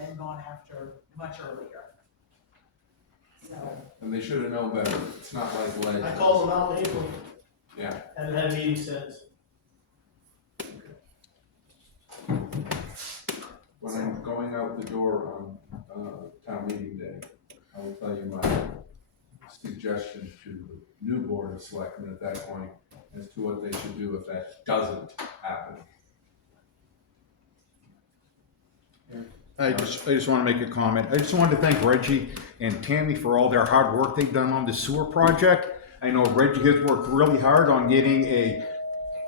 and gone after much earlier. So, And they should have known better. It's not like lead. I called them out in April. Yeah. Haven't had a meeting since. When I'm going out the door on, town meeting day, I will tell you my suggestion to the new board of selectmen at that point as to what they should do if that doesn't happen. I just want to make a comment. I just wanted to thank Reggie and Tammy for all their hard work they've done on the sewer project. I know Reggie has worked really hard on getting a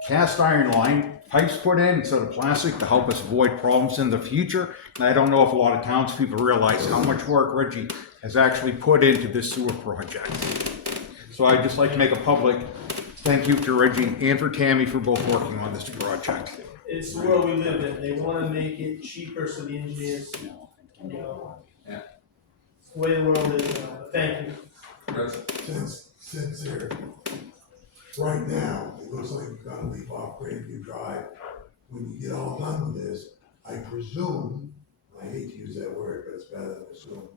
cast iron line pipes put in instead of plastic to help us avoid problems in the future. And I don't know if a lot of townspeople realize how much work Reggie has actually put into this sewer project. So I'd just like to make a public thank you to Reggie and for Tammy for both working on this project. It's the world we live in. They wanna make it cheaper so the engineers, you know. Yeah. It's the way the world is now. But thank you. Chris? Since they're, right now, it looks like you're gonna leave off Grandview Drive. When you get all done with this, I presume, I hate to use that word, but it's better than assume.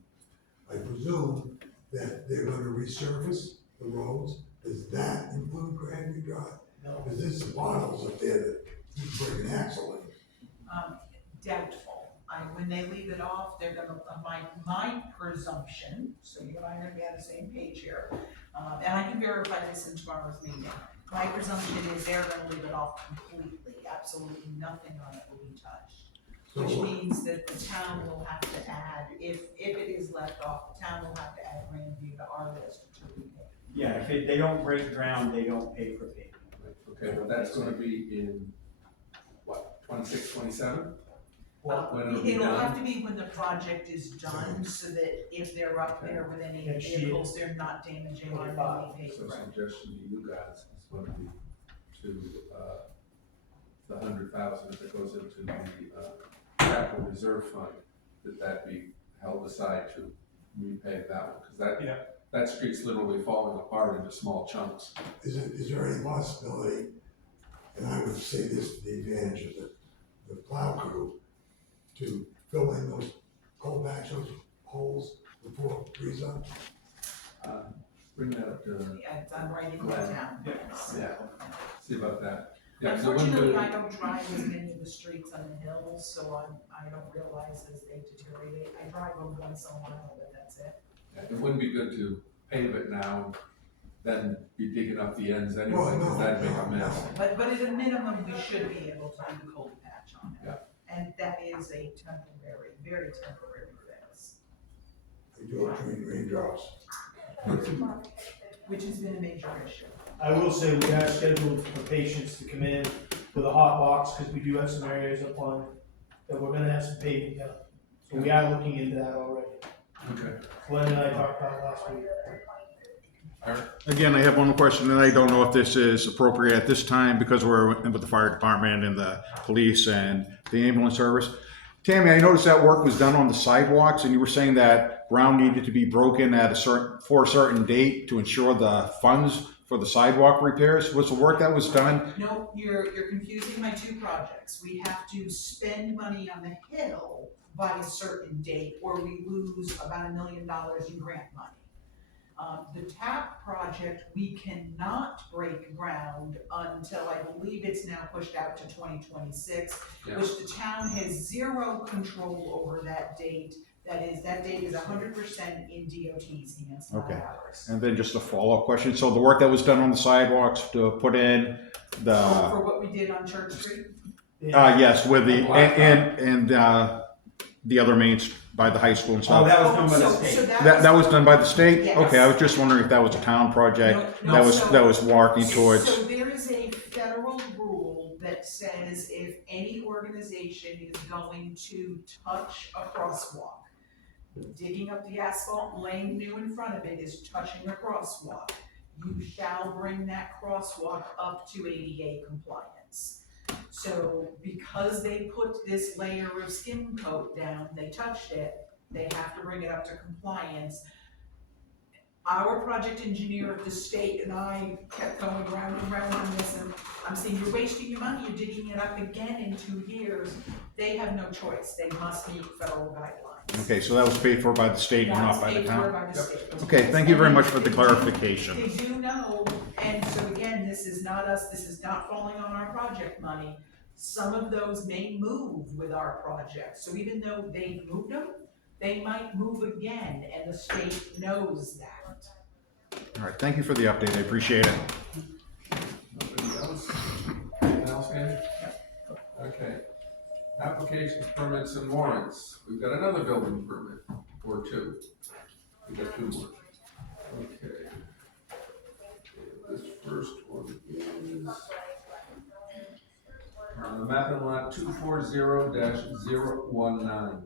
I presume that they're gonna resurface the roads. Does that include Grandview Drive? No. Because there's some potholes up there that keep bringing axle in. doubtful. When they leave it off, they're gonna, my presumption, so you and I are gonna be on the same page here, and I can verify this in tomorrow's meeting. My presumption is they're gonna leave it off completely, absolutely nothing on it will be touched. Which means that the town will have to add, if it is left off, the town will have to add Grandview to our list to repay. Yeah, if they don't break ground, they don't pay for paving. Okay, but that's gonna be in, what, 26, 27? When it'll be It'll done? have to be when the project is done, so that if they're up there with any Next year. vehicles, they're not damaging our any So paper. suggestion to you guys is going to be to, the 100,000 if it goes into the, capital reserve fund, that be held aside to repay that one, because that street's literally falling apart into small chunks. Is there any possibility, and I would say this to the advantage of the plow crew, to fill in those coal patch, those holes before it frees up? Bring that up to, Yeah, it's on writing it Glad. down. yeah, see about that. Yeah, 'cause it wouldn't Unfortunately, do- I don't drive as many of the streets on the hills, so I don't realize as they deteriorate. I drive them once in a while, but that's it. yeah, it wouldn't be good to pave it now, then be digging up the ends anyway, Well, because no, that'd make no, a mess. But at a minimum, we should be able to do the cold patch on it. Yeah. And that is a temporary, very temporary fix, They do it between raindrops. which has been a major issue. I will say we are scheduled for patients to come in with a hot box, because we do have some areas up on, that we're gonna have some paving done. So we are looking into that already. Okay. Glenn and I talked about it last week. Again, I have one more question, and I don't know if this is appropriate at this time because we're in with the fire department and the police and the ambulance service. Tammy, I noticed that work was done on the sidewalks, and you were saying that ground needed to be broken at for a certain date to ensure the funds for the sidewalk repairs. Was the work that was done? No, you're confusing my two projects. We have to spend money on the hill by a certain date, or we lose about $1 million in grant money. The TAP project, we cannot break ground until, I believe it's now pushed out to 2026, Yeah. which the town has zero control over that date. That date is 100% in DOT's hands, not Okay. ours. And then just a follow-up question. So the work that was done on the sidewalks to put in the, For what we did on Church Street? yes, with the, Blacktop. and the other mains by the high school and Oh, stuff. that was done by the So state. That was done by the state? Yes. Okay, I was just wondering if that was a town project No, that was working towards. So there is a federal rule that says if any organization is going to touch a crosswalk, digging up the asphalt, laying new in front of it is touching a crosswalk. You shall bring that crosswalk up to ADA compliance. So because they put this layer of skim coat down, they touched it, they have to bring it up to compliance. Our project engineer at the state and I kept going round and round on this, and I'm saying, you're wasting your money, you're digging it up again in 2 years. They have no choice, they must meet federal guidelines. Okay, so that was paid for by the state and not That's by the paid for town? by the state. Okay, thank you very much for the clarification. They do know, and so again, this is not us, this is not falling on our project money. Some of those may move with our project, so even though they've moved them, they might move again, and the state knows that. All right, thank you for the update, I appreciate it. Nobody else? Anything else, Andy? Okay. Applications, permits, and warrants. We've got another building permit, or two. We've got two more. Okay. This first one is map and lot 240-019.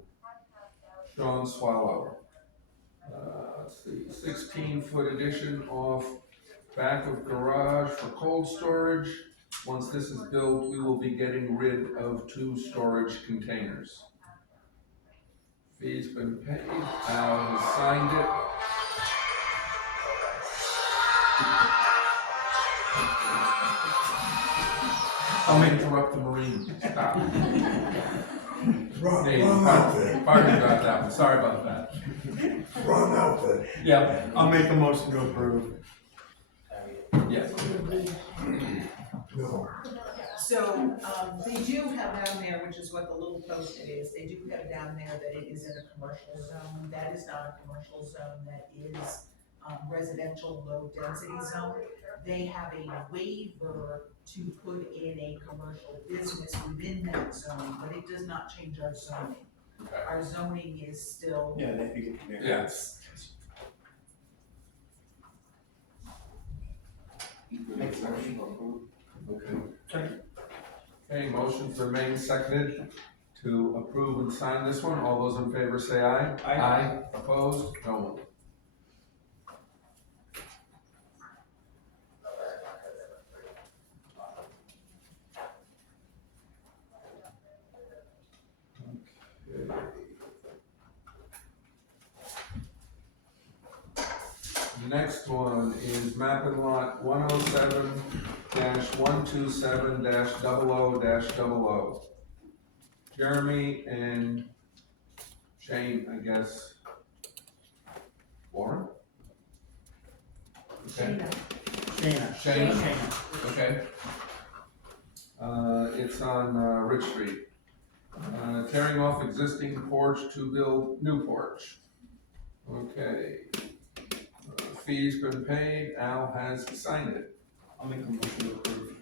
Sean Swallow. Let's see, 16-foot addition off back of garage for cold storage. Once this is built, we will be getting rid of 2 storage containers. Fee's been paid, Al has signed it. I'll interrupt the Marine. Stop. Hey, Wrong outfit, pardon about that one, sorry about that. wrong outfit. Yeah, I'll make a motion to approve. yes. No, So, they do have down there, which is what the little post-it is, they do have down there that it is in a commercial zone. That is not a commercial zone, that is, residential low-density zone. They have a waiver to put in a commercial business within that zone, but it does not change our zoning. Okay. Our zoning is still. Yeah, they could get there. Yes. Make a motion to approve. Okay. Okay, motions are made, seconded to approve and sign this one. All those in favor say aye. Aye. Opposed? No one. Okay. Next one is map and lot 107-127-00-00. Jeremy and Shane, I guess. Warren? Okay. Shane? Okay. It's on, Rich Street. Tearing off existing porch to build new porch. Okay. Fee's been paid, Al has signed it. I'll make a motion to approve.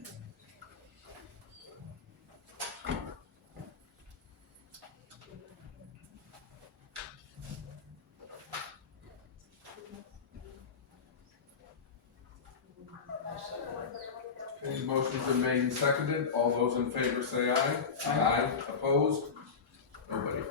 Okay, motion's been made and seconded, all those in favor say aye. Aye. Opposed? Nobody.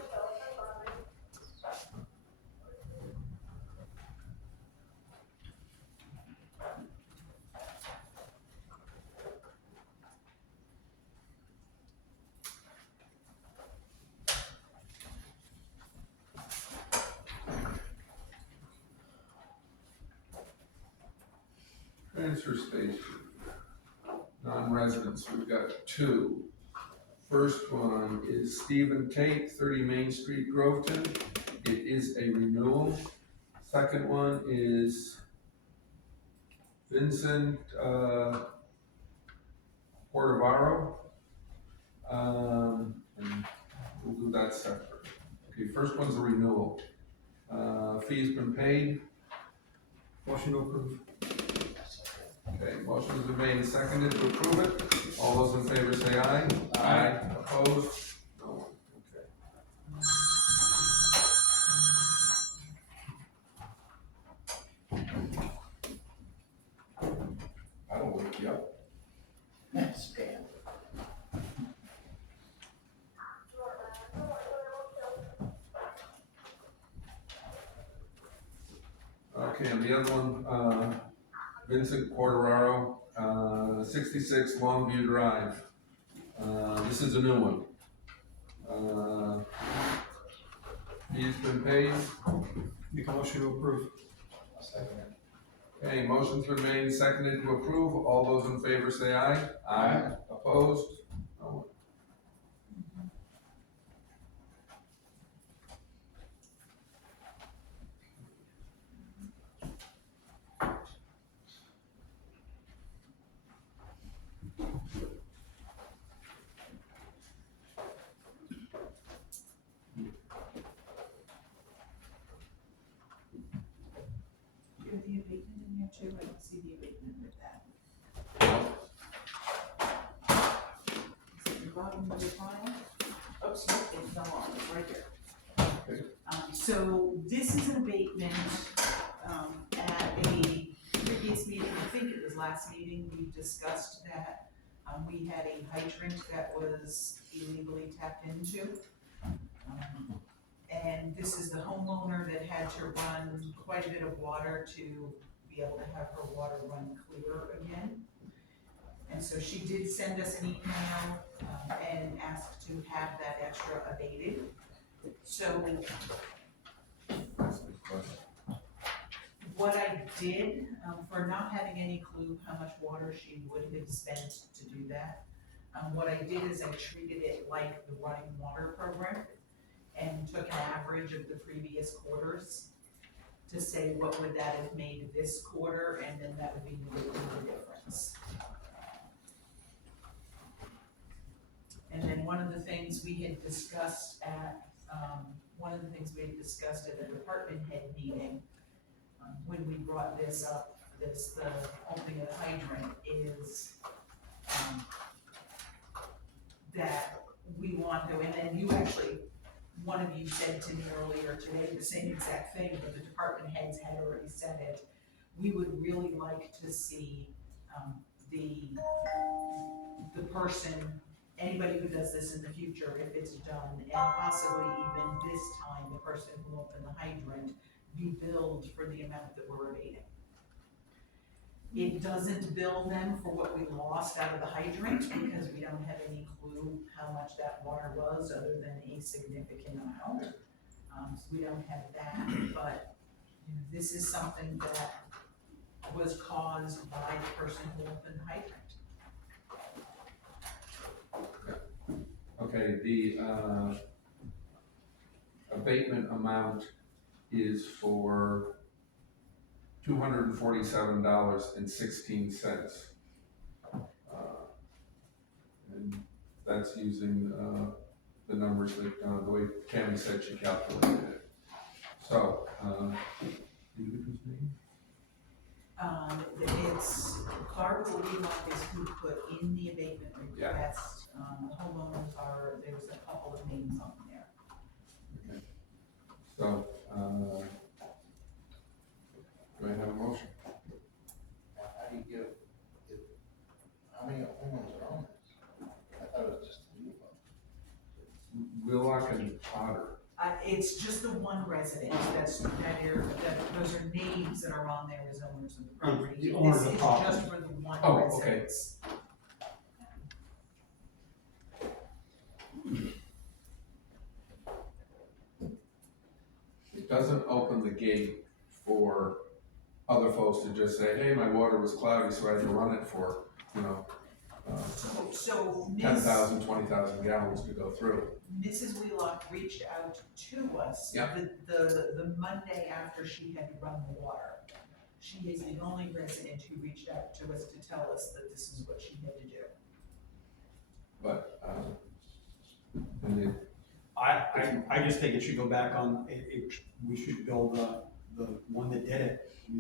Transfer station. Non-residents, we've got 2. First one is Stephen Tate, 30 Main Street, Groveton. It is a renewal. Second one is Vincent, Portavaro. And we'll do that separate. Okay, first one's a renewal. Fee's been paid. Motion to approve. Okay, motion's been made and seconded to approve it. All those in favor say aye. Aye. Opposed? No one. Okay. That'll wake you up. That's bad. Okay, and the other one, Vincent Quartararo, 66 Longview Drive. This is a new one. Fee's been paid. Make a motion to approve. Okay, motion's been made and seconded to approve. All those in favor say aye. Aye. Opposed? No one. You have the abatement in there too, I don't see the abatement with that. Is it the bottom of the file? Oops, no, it fell off, it's right there. Okay. So this is an abatement, at a previous meeting, I think it was last meeting, we discussed that. We had a hydrant that was illegally tapped into. And this is the homeowner that had to run quite a bit of water to be able to have her water run clear again. And so she did send us an email, and asked to have that extra abated. So what I did, for not having any clue how much water she would have spent to do that, what I did is I treated it like the running water program and took an average of the previous quarters to say what would that have made this quarter, and then that would be the difference. And then one of the things we had discussed at, a department head meeting, when we brought this up, the opening of the hydrant is, that we want to, and then you actually, one of you said to me earlier today the same exact thing, but the department heads had already said it. We would really like to see, the person, anybody who does this in the future, if it's done, and possibly even this time, the person who opened the hydrant, be billed for the amount that we're abating. It doesn't bill them for what we lost out of the hydrant, because we don't have any clue how much that water was, other than a significant amount. So we don't have that, but this is something that was caused by the person who opened the hydrant. Okay, the abatement amount is for $247.16. And that's using the numbers that, the way Tammy said she calculated it. So, did you get his name? It's Barbara Wheelock is who put in the abatement request. The homeowners are, there's a couple of names on there. Okay. So, do I have a motion? How do you get it? How many homeowners are on this? I thought it was just you. Wheelock and Potter. It's just the one resident, those are names that are on there as owners of the property. The owner of the property. This is just for the one Oh, residence. It doesn't open the gate for other folks to just say, hey, my water was cloudy, so I had to run it for, So 10,000, 20,000 gallons to go through. Mrs. Wheelock reached out to us Yeah. the Monday after she had run the water. She is the only resident who reached out to us to tell us that this is what she had to do. But, and it, I just think it should go back on, we should bill the one that did it. I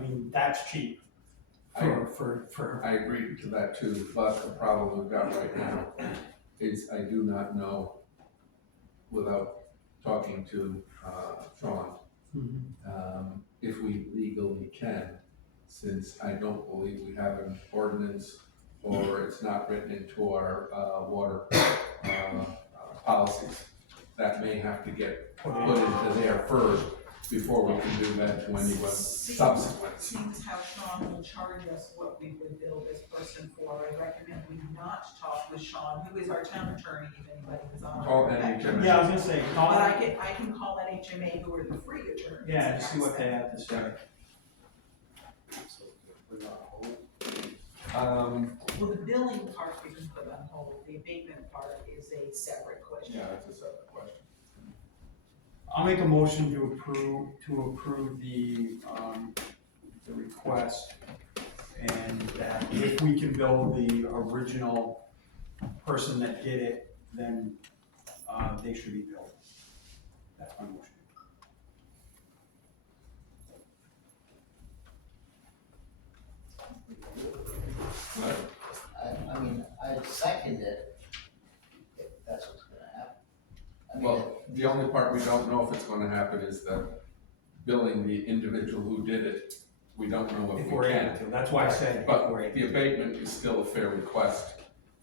mean, that's cheap for. I agree to that too, but the problem we've got right now is I do not know, without talking to, Sean, if we legally can, since I don't believe we have an ordinance or it's not written into our, water, policies. That may have to get put into there first before we can do that to anyone subsequent. Seems how Sean will charge us what we would bill this person for. I recommend we not talk with Sean, who is our town attorney, if anybody was on. Call NHMA. Yeah, I was gonna say, But I can call NHMA, who are the free attorneys. yeah, to see what they have to say. Well, the billing part we can put on hold, the abatement part is a separate question. Yeah, that's a separate question. I'll make a motion to approve the request, and that if we can bill the original person that did it, then, they should be billed. That's my motion. But I mean, I second it, if that's what's gonna happen. I mean, well, the only part we don't know if it's gonna happen is the billing the individual who did it. We don't know if If we're we able can. to, that's why I said. But the abatement is still a fair request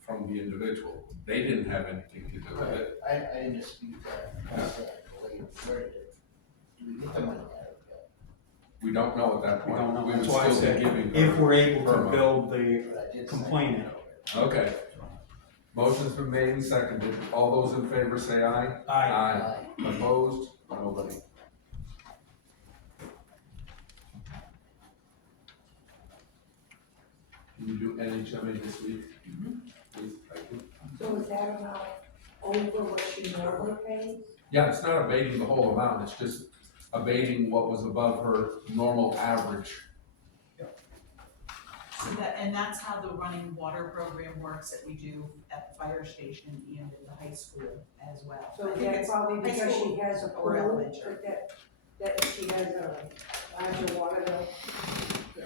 from the individual. They didn't have anything to do with it. I didn't dispute that, I said the way you worded it. Do we get the money out of it? We don't know at that We point. don't know, We would that's why I still be said, giving if her we're able to permit. bill the But I did say- complainant. Okay. Motion's been made and seconded. All those in favor say aye. Aye. Opposed? Nobody. Can you do NHMA this week? Please, thank you. So is that amount over what she normally pays? Yeah, it's not abating the whole amount, it's just abating what was above her normal average. So that, and that's how the running water program works that we do at the fire station and at the high school as well. So I think that's it's probably high because school she has a or pool, elementary. that she has a larger water bill.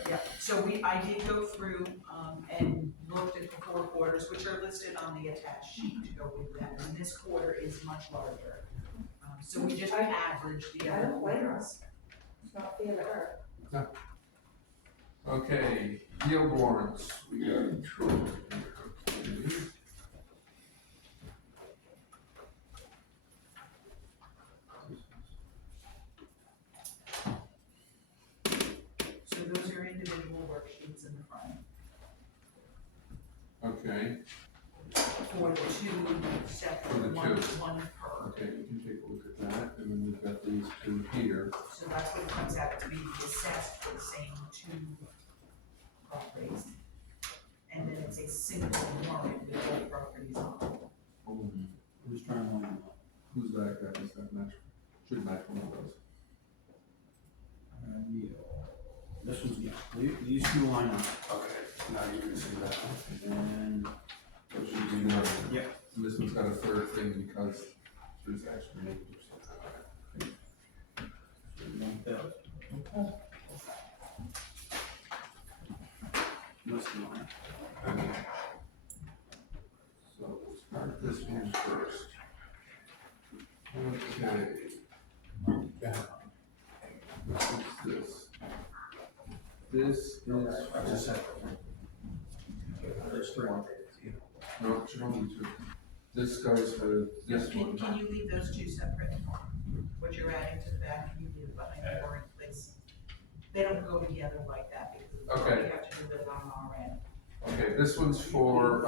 Yeah, so I did go through, and looked at the 4 quarters, which are listed on the attached sheet to go with them, and this quarter is much larger. So we just averaged the I other don't blame her. quarters. It's not fair to her. Okay, field warrants, we got two here. So those are individual worksheets in the front Okay, for the 2 For separate, the one, two. one per. okay, we can take a look at that, and then we've got these two here. So that's what it comes out to be assessed for the same 2 properties. And then it's a single warrant with both properties on. Who's trying to line them up? Who's that guy, is that match? Should match one of those. This one's, yeah, these two line up. Okay, now you can see that. And Those should be there. Yep. And this one's got a third thing because there's actually. like that. Must be line. Okay. So we'll start this one first. Okay. What's this? This is. There's 3. No, it should only be 2. This goes for this one. Can you leave those 2 separate? What you're adding to the back, can you leave it behind the warrant, please? They don't go together like that because Okay. we have to do it on our end. Okay, this one's for,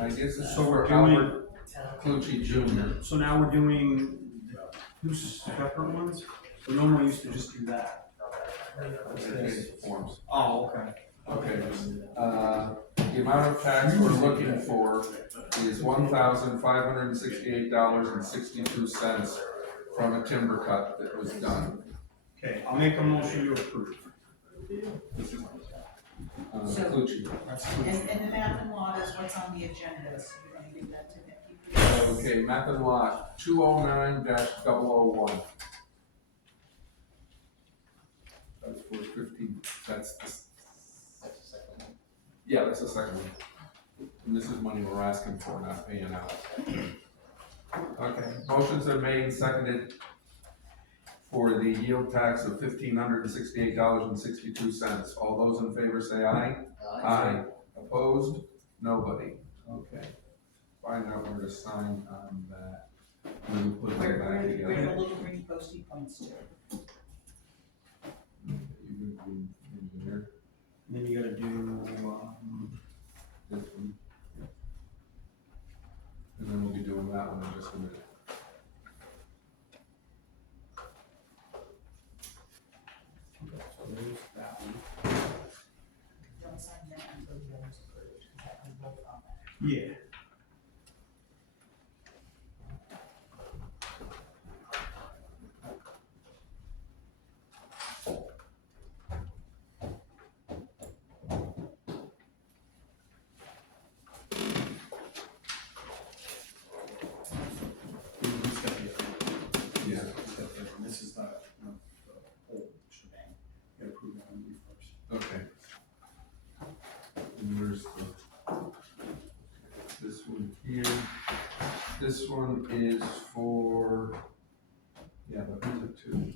I guess it's So we're for Albert Clucci Jr. So now we're doing 2 separate ones? We normally used to just do that. Okay, forms. Oh, okay. Okay, the amount of tax we're looking for is $1,568.62 from a timber cut that was done. Okay, I'll make a motion to approve. Clucci. And the map and lot is what's on the agenda, so you're gonna give that to Nikki. Okay, map and lot 209-001. That's for 15, that's the. Yeah, that's the second one. And this is money we're asking for, not paying out. Okay, motions are made and seconded for the yield tax of $1,568.62. All those in favor say aye. Aye. Opposed? Nobody. Okay. Find out where to sign on that. We'll put them back Where together. the little green postie points to. You can in here. Then you gotta do, This one. And then we'll be doing that one in just a minute. so there's that one. Don't sign that until the other's approved, because that can vote on that. Yeah. Yeah. This is the whole shebang. You gotta approve that one first. Okay. And where's the, this one here, this one is for, yeah, but these are two.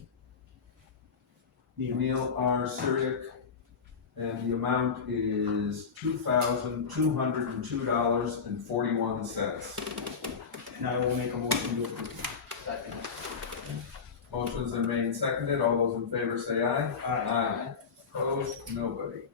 Neil R. Syriac, and the amount is $2,202.41. And I will make a motion to approve. Motion's been made and seconded, all those in favor say aye. Aye. Opposed, nobody. Okay.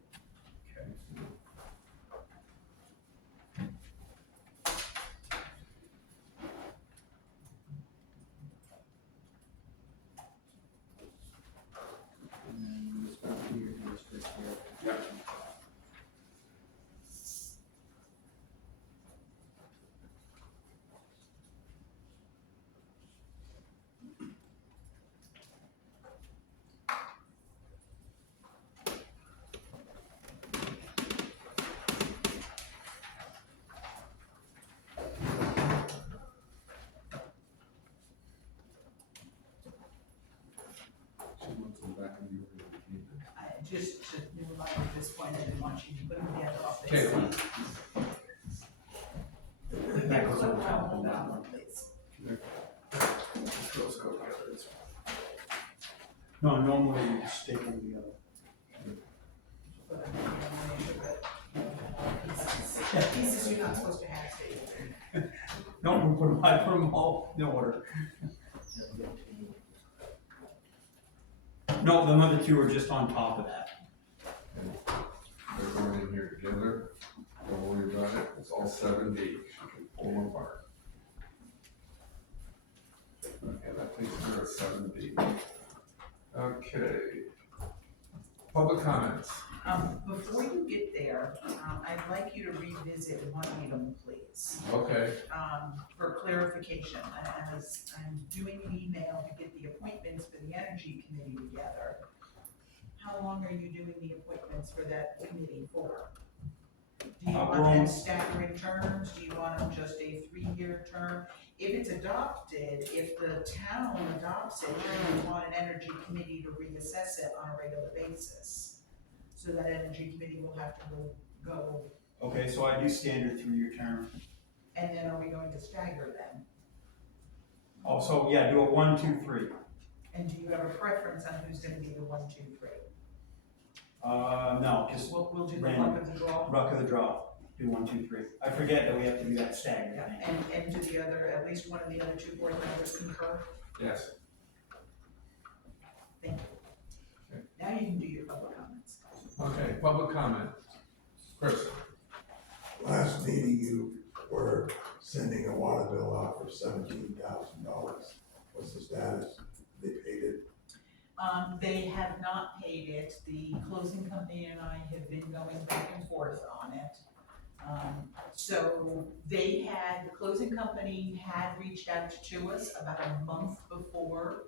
And then this one here, this right here. Yep. She wants them back in the order. I just knew about at this point, I didn't want you to put them together off this. Okay, fine. That goes on top of that one. Please. Let's go back to this one. No, normally you just take them together. But I want to make sure that pieces you're not supposed to have, Steve. No, I put them all in order. No, the other two are just on top of that. They're going in here together, don't worry about it, it's all 7D, you can pull them apart. Okay, that takes care of 7D. Okay. Public comments. Before you get there, I'd like you to revisit one item, please. Okay, For clarification, as I'm doing an email to get the appointments for the energy committee together, how long are you doing the appointments for that committee for? Do you want them staggering terms? Do you want them just a 3-year term? If it's adopted, if the town adopts it, then you want an energy committee to reassess it on a regular basis. So that energy committee will have to go, Okay, so I do standard 3-year term. and then are we going to stagger them? Oh, so yeah, do a 1, 2, 3. And do you have a preference on who's gonna be the 1, 2, 3? No, just We'll do the random. luck of the draw. Luck of the draw. Do 1, 2, 3. I forget that we have to do that staggered. Yeah, and do the other, at least one of the other 2 board members concur? yes. Thank you. Okay. Now you can do your public comments. Okay, public comment. Chris? Last meeting, you were sending a water bill out for $17,000. What's the status? They paid it? They have not paid it. The closing company and I have been going back and forth on it. So the closing company had reached out to us about a month before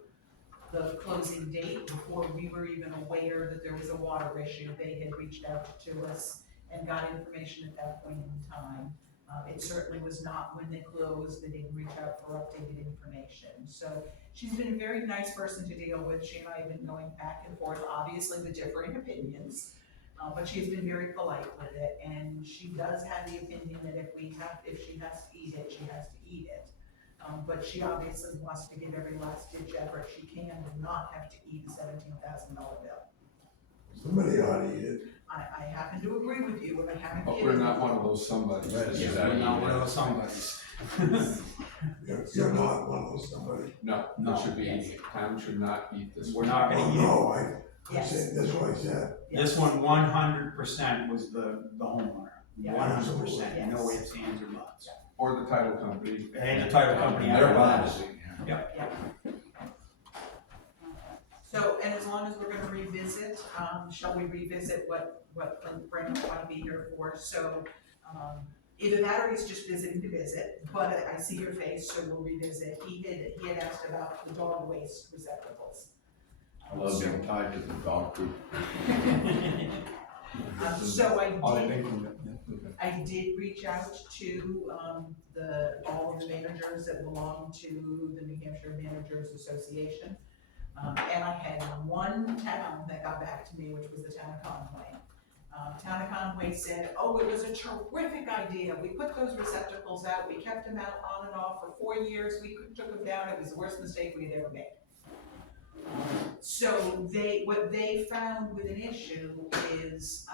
the closing date, before we were even aware that there was a water issue. They had reached out to us and got information at that point in time. It certainly was not when they closed. They didn't reach out for updated information. So she's been a very nice person to deal with. She and I have been going back and forth, obviously with differing opinions. But she's been very polite with it, and she does have the opinion that if she has to eat it, she has to eat it. But she obviously wants to give every last ditch effort she can to not have to eat a $17,000 bill. Somebody ought to eat it. I happen to agree with you, and I haven't. But we're not one of those somebodies. That's Yeah, exactly we're not one it. of those somebodies. You're not one of those somebody. No, No. we should be eating it. Town should not eat this. We're not Oh, gonna eat it. no, I Yes. said, that's what I said. This one, 100% was the homeowner, Yeah. 100%, Yes. no ifs, ands, or buts. Or the title company. And the title company. They're after that. biased. So, and as long as we're gonna revisit, shall we revisit what Brandon want to be here for? So, either that or he's just visiting to visit, but I see your face, so we'll revisit. He had asked about the dog waste receptacles. I love being tied to the dog poop. So Oh, they make them, I did reach out to, all of the managers that belong to the New Hampshire Managers Association. And I had one town that got back to me, which was the town of Conway. Town of Conway said, oh, it was a terrific idea. We put those receptacles out, we kept them out on and off for 4 years, we took them down, it was the worst mistake we had ever made. So what they found with an issue is,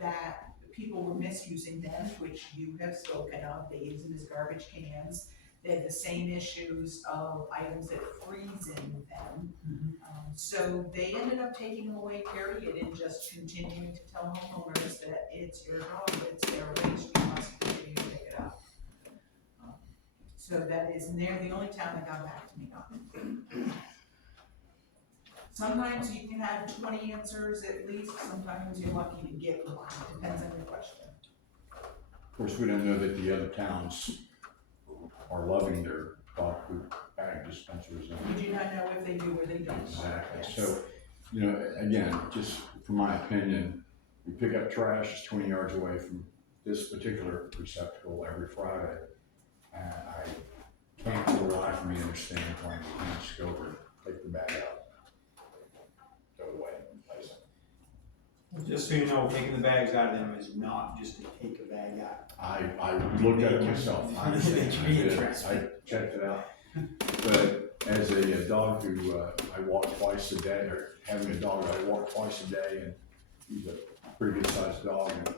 that people were misusing them, which you have spoken of. They use them as garbage cans. They have the same issues of items that freeze in them. So they ended up taking them away, period, and just continuing to tell homeowners that it's your dog, it's their waste, you must continue to pick it up. So that is, and they're the only town that got back to me on it. Sometimes you can have 20 answers at least, sometimes you're lucky to get one, depends on your question. Of course, we don't know that the other towns are loving their dog poop bag dispensers. We do not know if they do or they don't. Exactly. Yes. So, you know, again, just from my opinion, we pick up trash, it's 20 yards away from this particular receptacle every Friday. And I can't for the life of me understand why you can't just go over and take the bag out, go away and replace it. Just so you know, taking the bags out of them is not just to take a bag out. I looked at it myself, I understand, It can I be did, interesting. I checked it out. But as a dog who, I walk twice a day, or having a dog that I walk twice a day, and he's a pretty good sized dog, and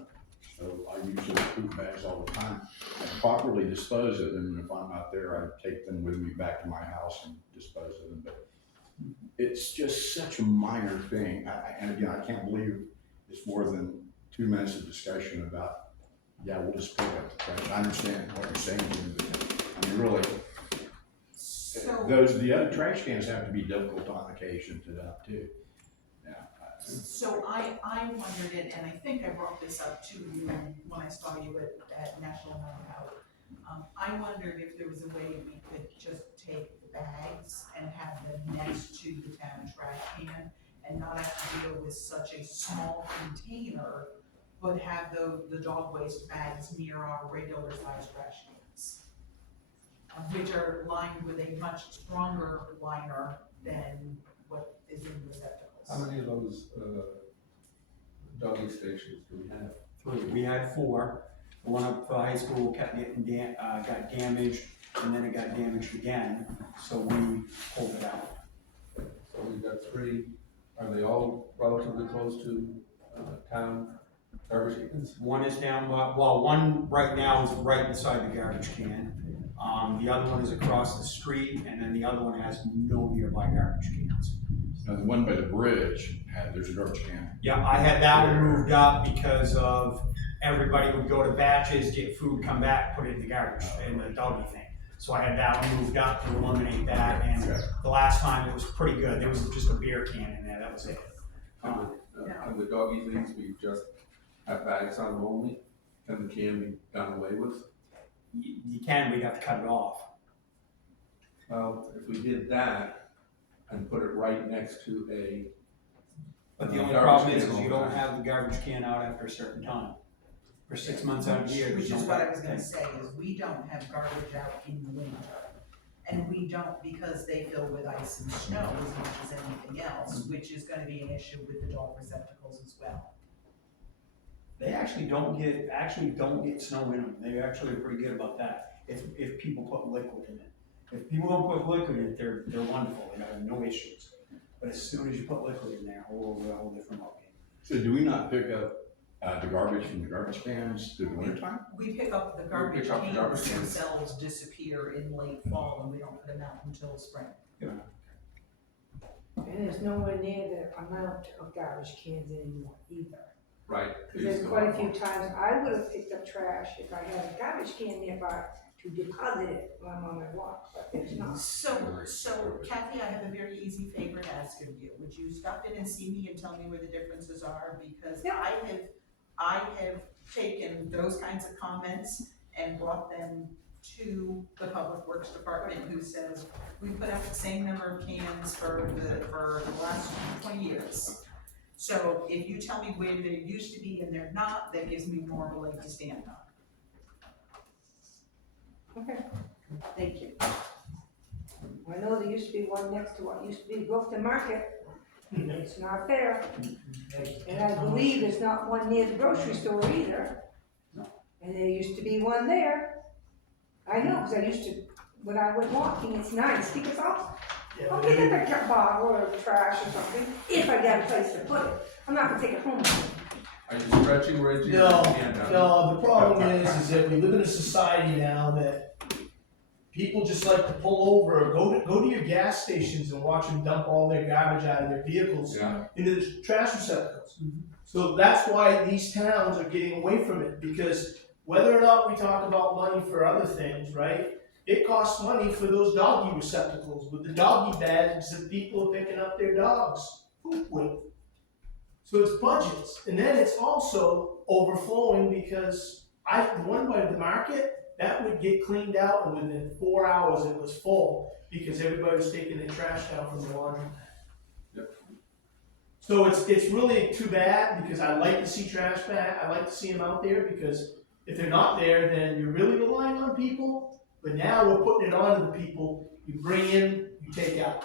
so I use those poop bags all the time. I properly dispose of them, and if I'm out there, I take them with me back to my house and dispose of them, but it's just such a minor thing, and again, I can't believe it's more than 2 minutes of discussion about, yeah, we'll just pick up the trash. I understand what you're saying, Jim, but I mean, really, So, the other trash cans have to be difficult on occasion to dump too. Yeah. so I wondered it, and I think I brought this up to you when I saw you at National Night Out. I wondered if there was a way we could just take the bags and have them next to the town trash can and not have to deal with such a small container, but have the dog waste bags near our regular size trash cans, which are lined with a much stronger liner than what is in the receptacles. How many of those, doggy stations do we have? 3. We had 4. The one up for high school kept getting got damaged, and then it got damaged again, so we pulled it out. So we've got 3, are they all relatively close to, town garbage cans? One is down, well, one right now is right beside the garbage can. The other one is across the street, and then the other one has no nearby garbage cans. Now, the one by the bridge, there's a garbage can. Yeah, I had that one moved up because of everybody would go to batches, get food, come back, put it in the garbage, in the doggy thing. So I had that one moved up to eliminate that, and the last time it was pretty good, there was just a beer can in there, that was it. On the doggy things, we just have bags on them only, can the can be done away with? You can, we'd have to cut it off. Well, if we did that and put it right next to a. But the only garbage problem is can all you the don't time. have the garbage can out after a certain time. For 6 months out of the year, Which there's is no what I was garbage. gonna say, is we don't have garbage out in the winter. And we don't because they fill with ice and snow as much as anything else, which is gonna be an issue with the dog receptacles as well. They actually don't get snow in them, they actually are pretty good about that, if people put liquid in it. If people don't put liquid in it, they're wonderful, they have no issues. But as soon as you put liquid in there, a whole different ballgame. So do we not pick up, the garbage from the garbage cans through the winter time? We pick up the garbage pick up the garbage cans cans. themselves disappear in late fall and we don't put them out until spring. And there's nowhere near the amount of garbage cans anymore either. Right. There's quite a few times I would have picked up trash if I had a garbage can nearby to deposit it when I'm on my walk, but there's not. So Kathy, I have a very easy favor to ask of you. Would you stop in and see me and tell me where the differences are? Because I have taken those kinds of comments and brought them to the Public Works Department, who says, we put out the same number of cans for the last 20 years. So if you tell me where they used to be and they're not, that gives me more of a leg to stand on. Okay, thank you. I know there used to be one next to what used to be Brooklyn Market. It's not there. And I believe there's not one near the grocery store either. And there used to be one there. I know, because I used to, when I went walking, it's nice, because I'll pick up a bottle or trash or something, if I got a place to put it. I'm not gonna take it home. Are you stretching, Reggie? or your hand out? No, the problem is that we live in a society now that people just like to pull over, or go to your gas stations and watch them dump all their garbage out of their vehicles Yeah. into the trash receptacles. So that's why these towns are getting away from it, because whether or not we talk about money for other things, right? It costs money for those doggy receptacles with the doggy bags that people are picking up their dogs poop with. So it's budgets, and then it's also overflowing because the one by the market, that would get cleaned out and within 4 hours it was full because everybody was taking their trash down from the laundry. Yep. So it's really too bad because I like to see trash back, I like to see them out there because if they're not there, then you're really relying on people, but now we're putting it on to the people, you bring in, you take out.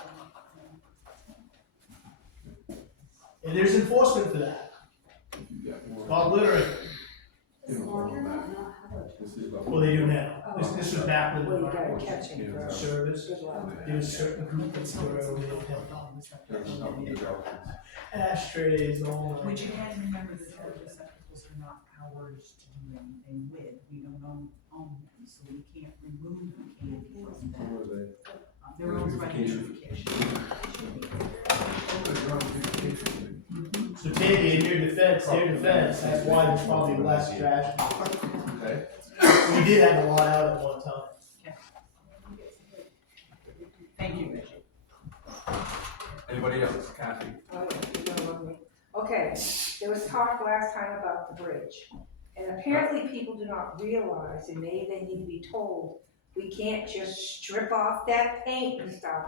And there's enforcement for that. You got more. It's called littering. You know, all of that. This is about- Well, they do now. This was back when Well, you the gotta catch him Yeah. first. service. Good luck. There's a certain group that's were over there. That's not the garbage. Ashtrays, all that. Would you guys remember that dog receptacles are not ours to do anything with? We don't own them, so we can't remove the can from them. Where are they? They're owned by beautification. So Tammy, in your defense, that's why there's probably less trash. Okay. We did have a lot out at one time. Thank you, Reggie. Anybody else? Kathy? Oh, you don't love me. Okay, there was talk last time about the bridge. And apparently people do not realize, and maybe they need to be told, we can't just strip off that paint and stuff.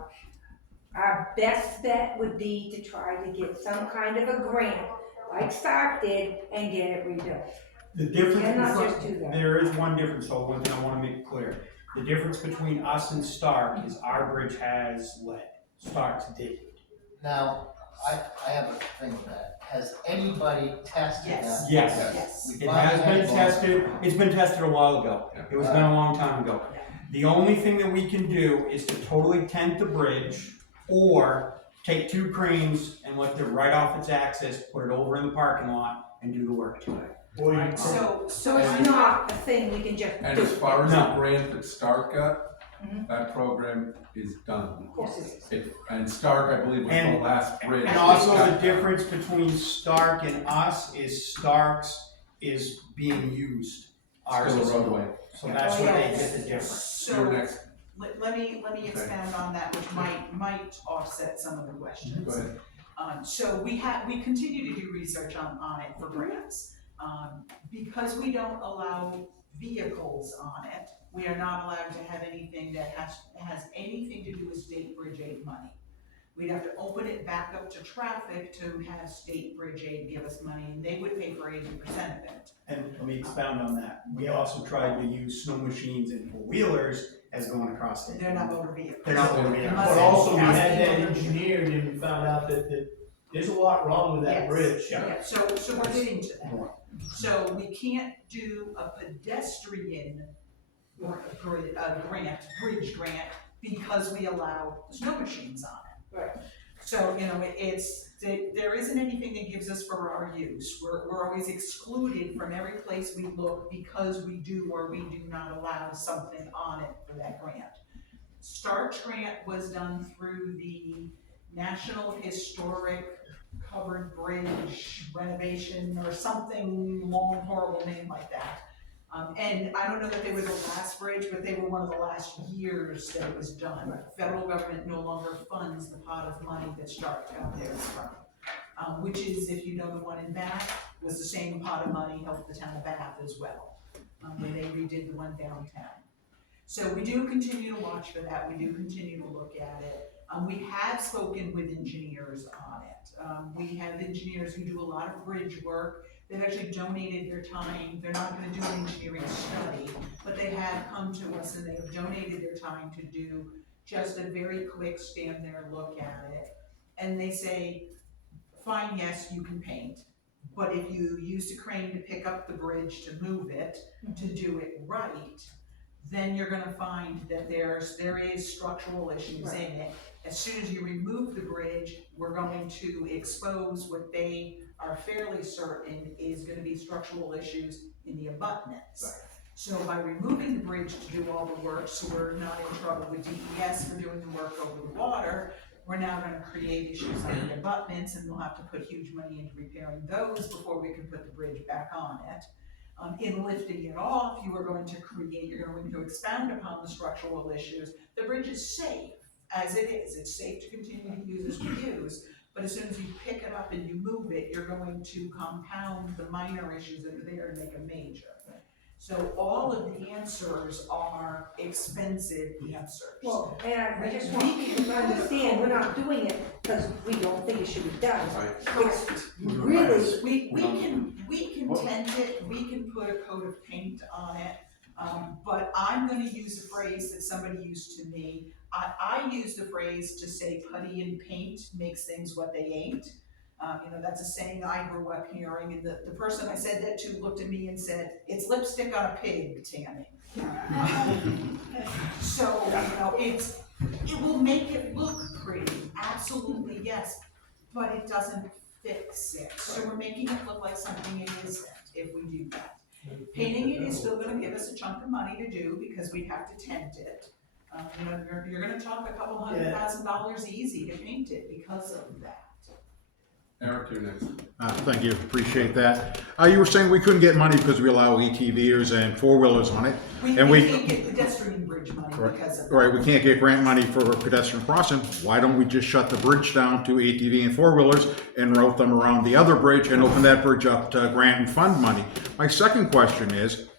Our best bet would be to try to get some kind of a grant, like Stark did, and get it rebuilt. The difference, Cannot just do that. there is one difference, so one thing I wanna make clear. The difference between us and Stark is our bridge has lead, Stark's didn't. Now, I have a thing with that. Has anybody tested Yes. that? Yes. Yes. It has been tested, it's been tested a while ago, it was done a long time ago. The only thing that we can do is to totally tent the bridge, or take 2 cranes and lift it right off its axis, put it over in the parking lot, and do the work to it. Or you- So it's not a thing we can just And do. as far as No. the grant that Stark got, Mhm. that program is done. Of course it is. And Stark, I believe, was the And- last bridge. And also the difference between Stark and us is Stark's is being used. Ours Still is a roadway. not. So that's Oh, where they yes. get the difference. Your So, next Let me expound on that, which might offset some of the questions. Go ahead. So we continue to do research on it for grants. Because we don't allow vehicles on it, we are not allowed to have anything that has anything to do with state bridge aid money. We'd have to open it back up to traffic to have state bridge aid give us money, and they would pay for 80% of it. And let me expound on that. We also tried to use snow machines and four-wheelers as going across it. They're not motor vehicles. They're not motor vehicles. Unless But also we it's had that motor engineered and we found out that there's a lot wrong with that Yes. bridge. Yeah, so we're getting to that. So we can't do a pedestrian bridge grant, because we allow snow machines on it. Right. So, there isn't anything that gives us for our use. We're always excluded from every place we look because we do or we do not allow something on it for that grant. Starch grant was done through the National Historic Covered Bridge Renovation or something long, horrible name like that. And I don't know that they were the last bridge, but they were one of the last years that it was done. Federal government no longer funds the pot of money that Stark out there is from. Which is, if you know the one in Bath, was the same pot of money helped the town of Bath as well, when they redid the one downtown. So we do continue to watch for that, we do continue to look at it. We have spoken with engineers on it. We have engineers who do a lot of bridge work. They've actually donated their time. They're not gonna do an engineering study, but they have come to us and they have donated their time to do just a very quick stand there, look at it. And they say, fine, yes, you can paint, but if you used a crane to pick up the bridge to move it, to do it right, then you're gonna find that there is structural issues in it. As soon as you remove the bridge, we're going to expose what they are fairly certain is gonna be structural issues in the abutments. Right. So by removing the bridge to do all the work, so we're not in trouble with DES for doing the work over the water, we're now gonna create issues on the abutments, and we'll have to put huge money into repairing those before we can put the bridge back on it. In lifting it off, you're going to expound upon the structural issues. The bridge is safe as it is. It's safe to continue to use as we use, but as soon as you pick it up and you move it, you're going to compound the minor issues that are there and make a major. So all of the answers are expensive answers. Well, and I just want people to understand, we're not doing it because we don't think it should be done. It's really, we can tend it, we can put a coat of paint on it, but I'm gonna use a phrase that somebody used to me. I use the phrase to say putty and paint makes things what they ain't. That's a saying I grew up hearing, and the person I said that to looked at me and said, it's lipstick on a pig, Tammy. So, it will make it look pretty, absolutely, yes, but it doesn't fix it. So we're making it look like something it isn't if we do that. Painting it is still gonna give us a chunk of money to do because we have to tint it. You're gonna talk a couple $100,000 easy to paint it because of that. Eric, you're next. Thank you, appreciate that. You were saying we couldn't get money because we allow ATVers and four-wheelers on it. We can't get pedestrian bridge money because of that. Right, we can't get grant money for pedestrian crossing. Why don't we just shut the bridge down to ATV and four-wheelers and route them around the other bridge and open that bridge up to grant and fund money? My second question is,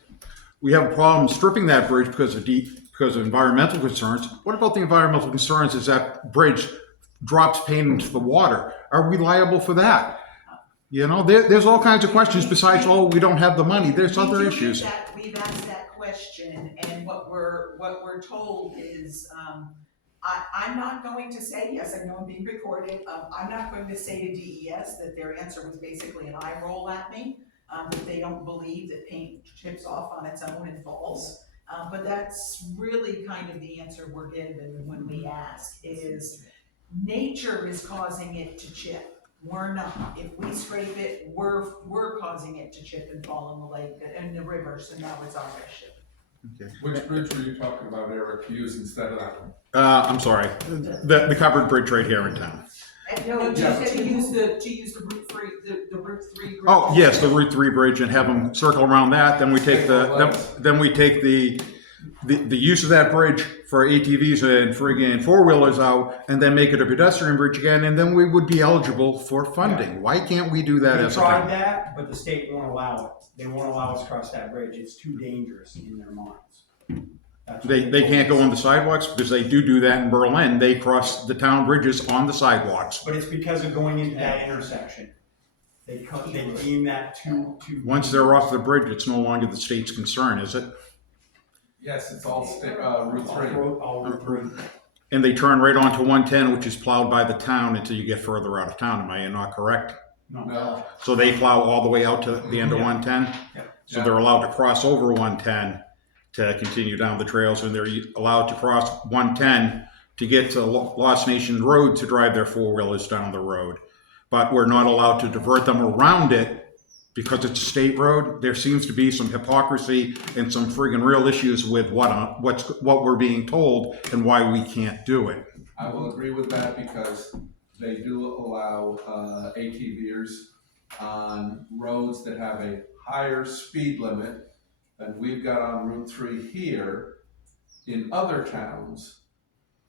we have a problem stripping that bridge because of environmental concerns. What about the environmental concerns is that bridge drops paint into the water? Are we liable for that? There's all kinds of questions besides, we don't have the money. There's other issues. We've asked that question, and what we're told is, I'm not going to say, yes, I know I'm being recorded, I'm not going to say to DES that their answer was basically an eye roll at me, that they don't believe that paint chips off on its own and falls. But that's really kind of the answer we're given when we ask is, nature is causing it to chip. We're not. If we scrape it, we're causing it to chip and fall in the lake and the river, so now it's our issue. Okay. Which bridge were you talking about, Eric, to use instead of that one? I'm sorry, the covered bridge right here in town. No, to use the Route 3, the Route 3 bridge. Oh, yes, the Route 3 bridge, and have them circle around that, then we take the the use of that bridge for ATVs and friggin' four-wheelers out, and then make it a pedestrian bridge again, and then we would be eligible for funding. Why can't we do that We as a tried town? that, but the state won't allow it. They won't allow us to cross that bridge. It's too dangerous in their minds. That's what They told can't us. go on the sidewalks, because they do that in Berlin. They cross the town bridges on the sidewalks. But it's because of going into that intersection. They deem that too. Once they're off the bridge, it's no longer the state's concern, is it? Yes, it's all Route 3. All Route 3. And they turn right onto 110, which is plowed by the town until you get further out of town. Am I not correct? No. So they plow all the way out to the end of 110? Yeah. So they're allowed to cross over 110 to continue down the trails, and they're allowed to cross 110 to get to Lost Nation Road to drive their four-wheelers down the road. But we're not allowed to divert them around it because it's a state road. There seems to be some hypocrisy and some friggin' real issues with what we're being told and why we can't do it. I will agree with that because they do allow ATVers on roads that have a higher speed limit than we've got on Route 3 here in other towns,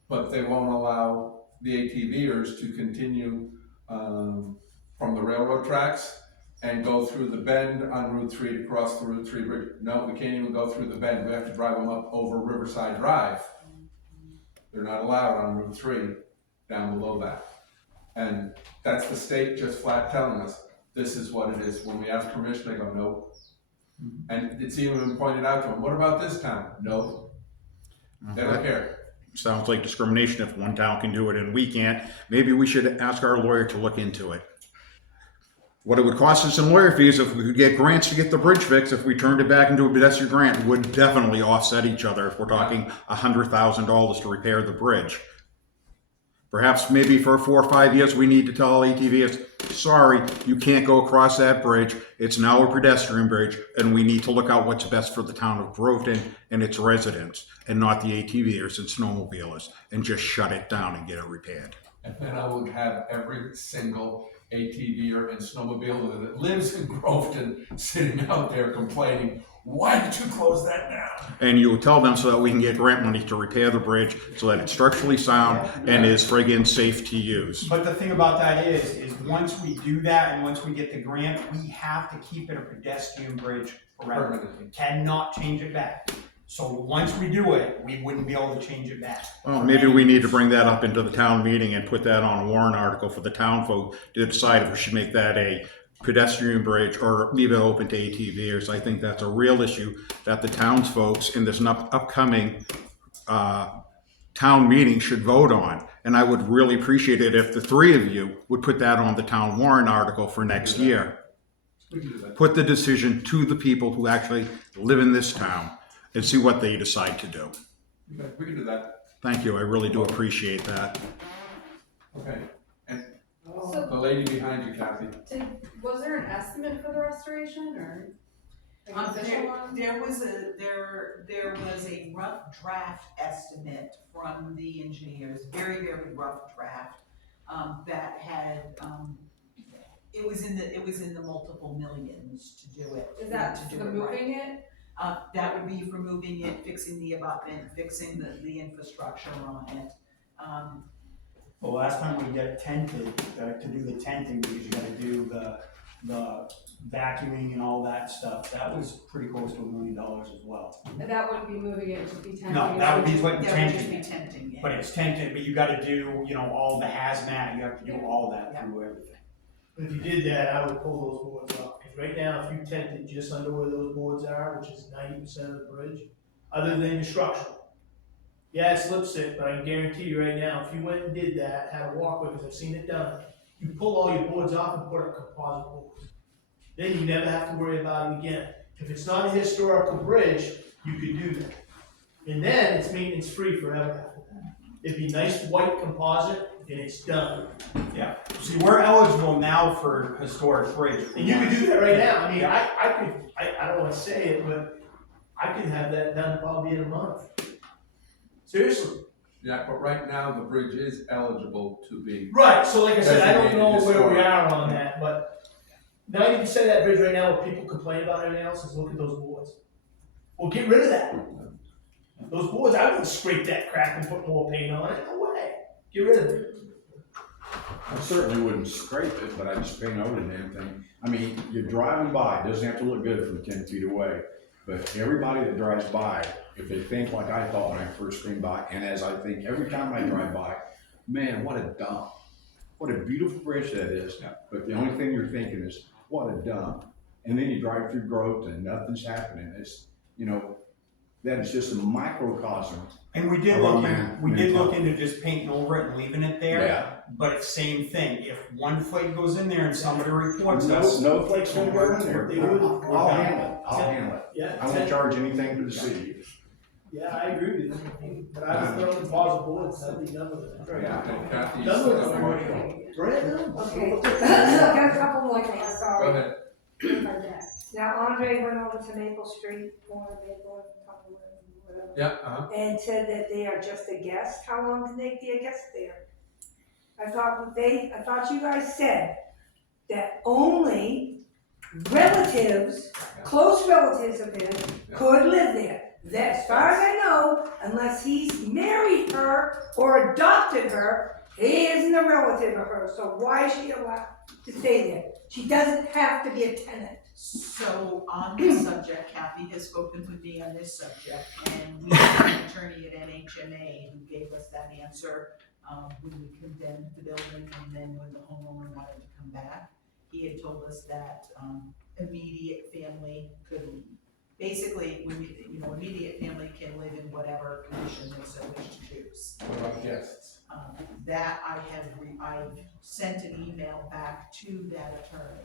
but they won't allow the ATVers to continue from the railroad tracks and go through the bend on Route 3 to cross the Route 3 bridge. No, we can't even go through the bend. We have to drive them up over Riverside Drive. They're not allowed on Route 3 down below that. And that's the state just flat telling us, this is what it is. When we ask permission, they go, no. And it's even been pointed out to them, what about this town? No. They don't care. Sounds like discrimination if one town can do it and we can't. Maybe we should ask our lawyer to look into it. What it would cost us in lawyer fees if we could get grants to get the bridge fixed, if we turned it back into a pedestrian grant, would definitely offset each other if we're talking $100,000 to repair the bridge. Perhaps maybe for 4 or 5 years, we need to tell ATVs, sorry, you can't go across that bridge. It's now a pedestrian bridge, and we need to look out what's best for the town of Groveton and its residents, and not the ATVers and snowmobilers, and just shut it down and get it repaired. And then I would have every single ATVer and snowmobiler that lives in Groveton sitting out there complaining, why did you close that down? And you would tell them so that we can get grant money to repair the bridge so that it's structurally sound and is friggin' safe to use. But the thing about that is once we do that and once we get the grant, we have to keep it a pedestrian bridge forever. Permanently. Cannot change it back. So once we do it, we wouldn't be able to change it back. Well, maybe we need to bring that up into the town meeting and put that on a warrant article for the town folk to decide if we should make that a pedestrian bridge or leave it open to ATVers. I think that's a real issue that the townsfolk in this upcoming town meeting should vote on. And I would really appreciate it if the three of you would put that on the town warrant article for next year. We can do that. Put the decision to the people who actually live in this town and see what they decide to do. Okay, we can do that. Thank you, I really do appreciate that. Okay. And So- the lady behind you, Kathy. Was there an estimate for the restoration or like an official one? There was a rough draft estimate from the engineers, very, very rough draft, that had, it was in the multiple millions to do it. Is that to do for it right. moving it? That would be for moving it, fixing the abutment, fixing the infrastructure on it. The last time we got tented, to do the tenting, because you gotta do the vacuuming and all that stuff, that was pretty close to $1 million as well. And that wouldn't be moving it, it would just be tenting. No, that would be what That would just tenting, be tenting, yeah. but it's tented, but you gotta do, all the hazmat, you have to do all that through everything. If you did that, I would pull those boards off, because right now, if you tented just under where those boards are, which is 90% of the bridge, other than your structural. Yeah, it's lip stick, but I can guarantee you right now, if you went and did that, had a walkway, because I've seen it done, you pull all your boards off and put up composite boards. Then you never have to worry about it again. If it's not a historical bridge, you could do that. And then it's maintenance free forever after that. It'd be nice white composite, and it's done. Yeah, see, we're eligible now for historic bridge. And you can do that right now. I mean, I don't wanna say it, but I could have that done probably in a month. Seriously. Yeah, but right now the bridge is eligible to be. Right, so like I said, I don't know Designated where we historic. are on that, but 90% of that bridge right now, what people complain about everything else is look at those boards. Well, get rid of that. Those boards, I wouldn't scrape that crap and put more paint on it, no way. Get rid of it. I certainly wouldn't scrape it, but I just paint over the damn thing. I mean, you're driving by, it doesn't have to look good from 10 feet away, but everybody that drives by, if they think like I thought when I first came by, and as I think every time I drive by, man, what a dump. What a beautiful bridge that is, but the only thing you're thinking is, what a dump. And then you drive through growth and nothing's happening. It's, you know, that is just a microcosm. And we did look into just painting over it and leaving it there. Yeah. But it's same thing, if one flake goes in there and somebody reports us. No flake's gonna go in there. I'll handle it. Yeah. I won't charge anything to the city. Yeah, I agree with you, but I was throwing composite boards, I'd be done with it. And Kathy's, Done with it. Okay, I got a couple more things, Go sorry. ahead. Now, Andre went over to Maple Street, Maple, whatever. Yeah, And said that they are just a guest. How long can they be a guest there? I thought you guys said that only relatives, close relatives of his, could live there. That, as far as I know, unless he's married her or adopted her, he isn't a relative of hers. So why is she allowed to stay there? She doesn't have to be a tenant. So on this subject, Kathy has spoken with me on this subject, and we have an attorney at NHMA who gave us that answer when we condemned the building, and then when the homeowner wanted to come back. He had told us that immediate family could, basically, immediate family can live in whatever condition they so wish to choose. what about guests? That I've sent an email back to that attorney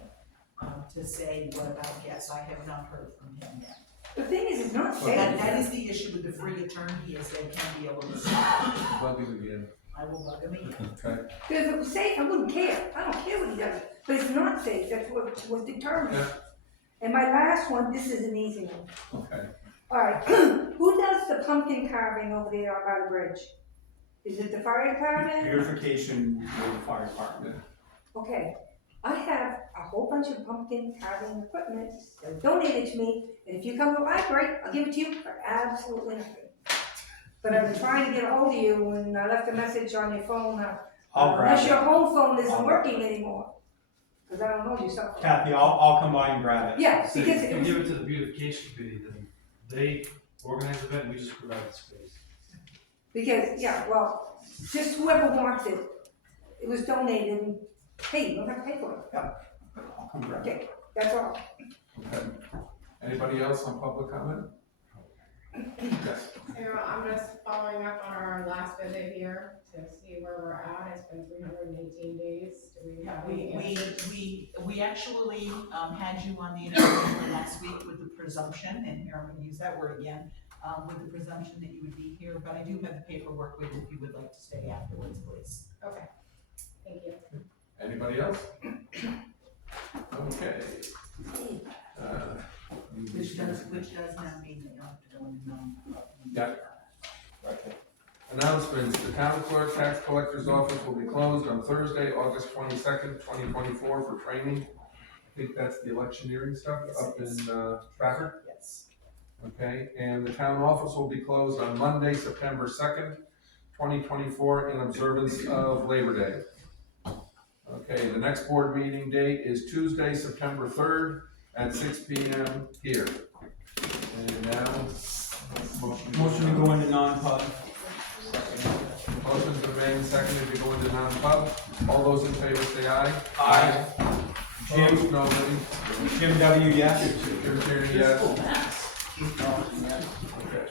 to say, what about guests? I have not heard from him yet. The thing is, it's not safe. That is the issue with the free attorney, is they can be able to say, Bug him again. I will bug him again. Okay. Because if it was safe, I wouldn't care. I don't care what he does. But it's not safe. That's what was determined. Yeah. And my last one, this is an easy one. Okay. All right, who does the pumpkin carving over there by the bridge? Is it the fire department? Beautification for the fire department. Okay, I have a whole bunch of pumpkin carving equipment that was donated to me, and if you come to the library, I'll give it to you for absolutely nothing. But I've been trying to get a hold of you, and I left a message on your phone, I'll grab unless it. your home phone isn't I'll- working anymore. Because I don't know your cell phone. Kathy, I'll come by and grab it. Yeah, So because if it you was, give it to the beautification committee, then they organize the event, we just provide the space. well, just whoever wants it, it was donated, and hey, you don't have to pay for it. I'll come grab it. Okay, that's all. Okay. Anybody else on public comment? Yes. So I'm just following up on our last visit here to see where we're at. It's been 318 days. Do we have any answers? We actually had you on the interview last week with the presumption, and here I'm gonna use that word again, with the presumption that you would be here, but I do have the paperwork with you if you would like to stay afterwards, please. Okay, thank you. Anybody else? Okay. Which does now mean that you have to go into non-public. Yeah. Okay. Announcements, the town clerk tax collector's office will be closed on Thursday, August 22nd, 2024 for training. I think that's the electioneering stuff up in Trafford. Yes. Okay, and the town office will be closed on Monday, September 2nd, 2024 in observance of Labor Day. Okay, the next board meeting date is Tuesday, September 3rd at 6 p.m. here. And now, Motion to go into non-pub. Motion's been made and seconded to go into non-pub. All those in favor say aye. Aye. Opposed, nobody. Jim W., yes. Jim Tierney, yes. Okay.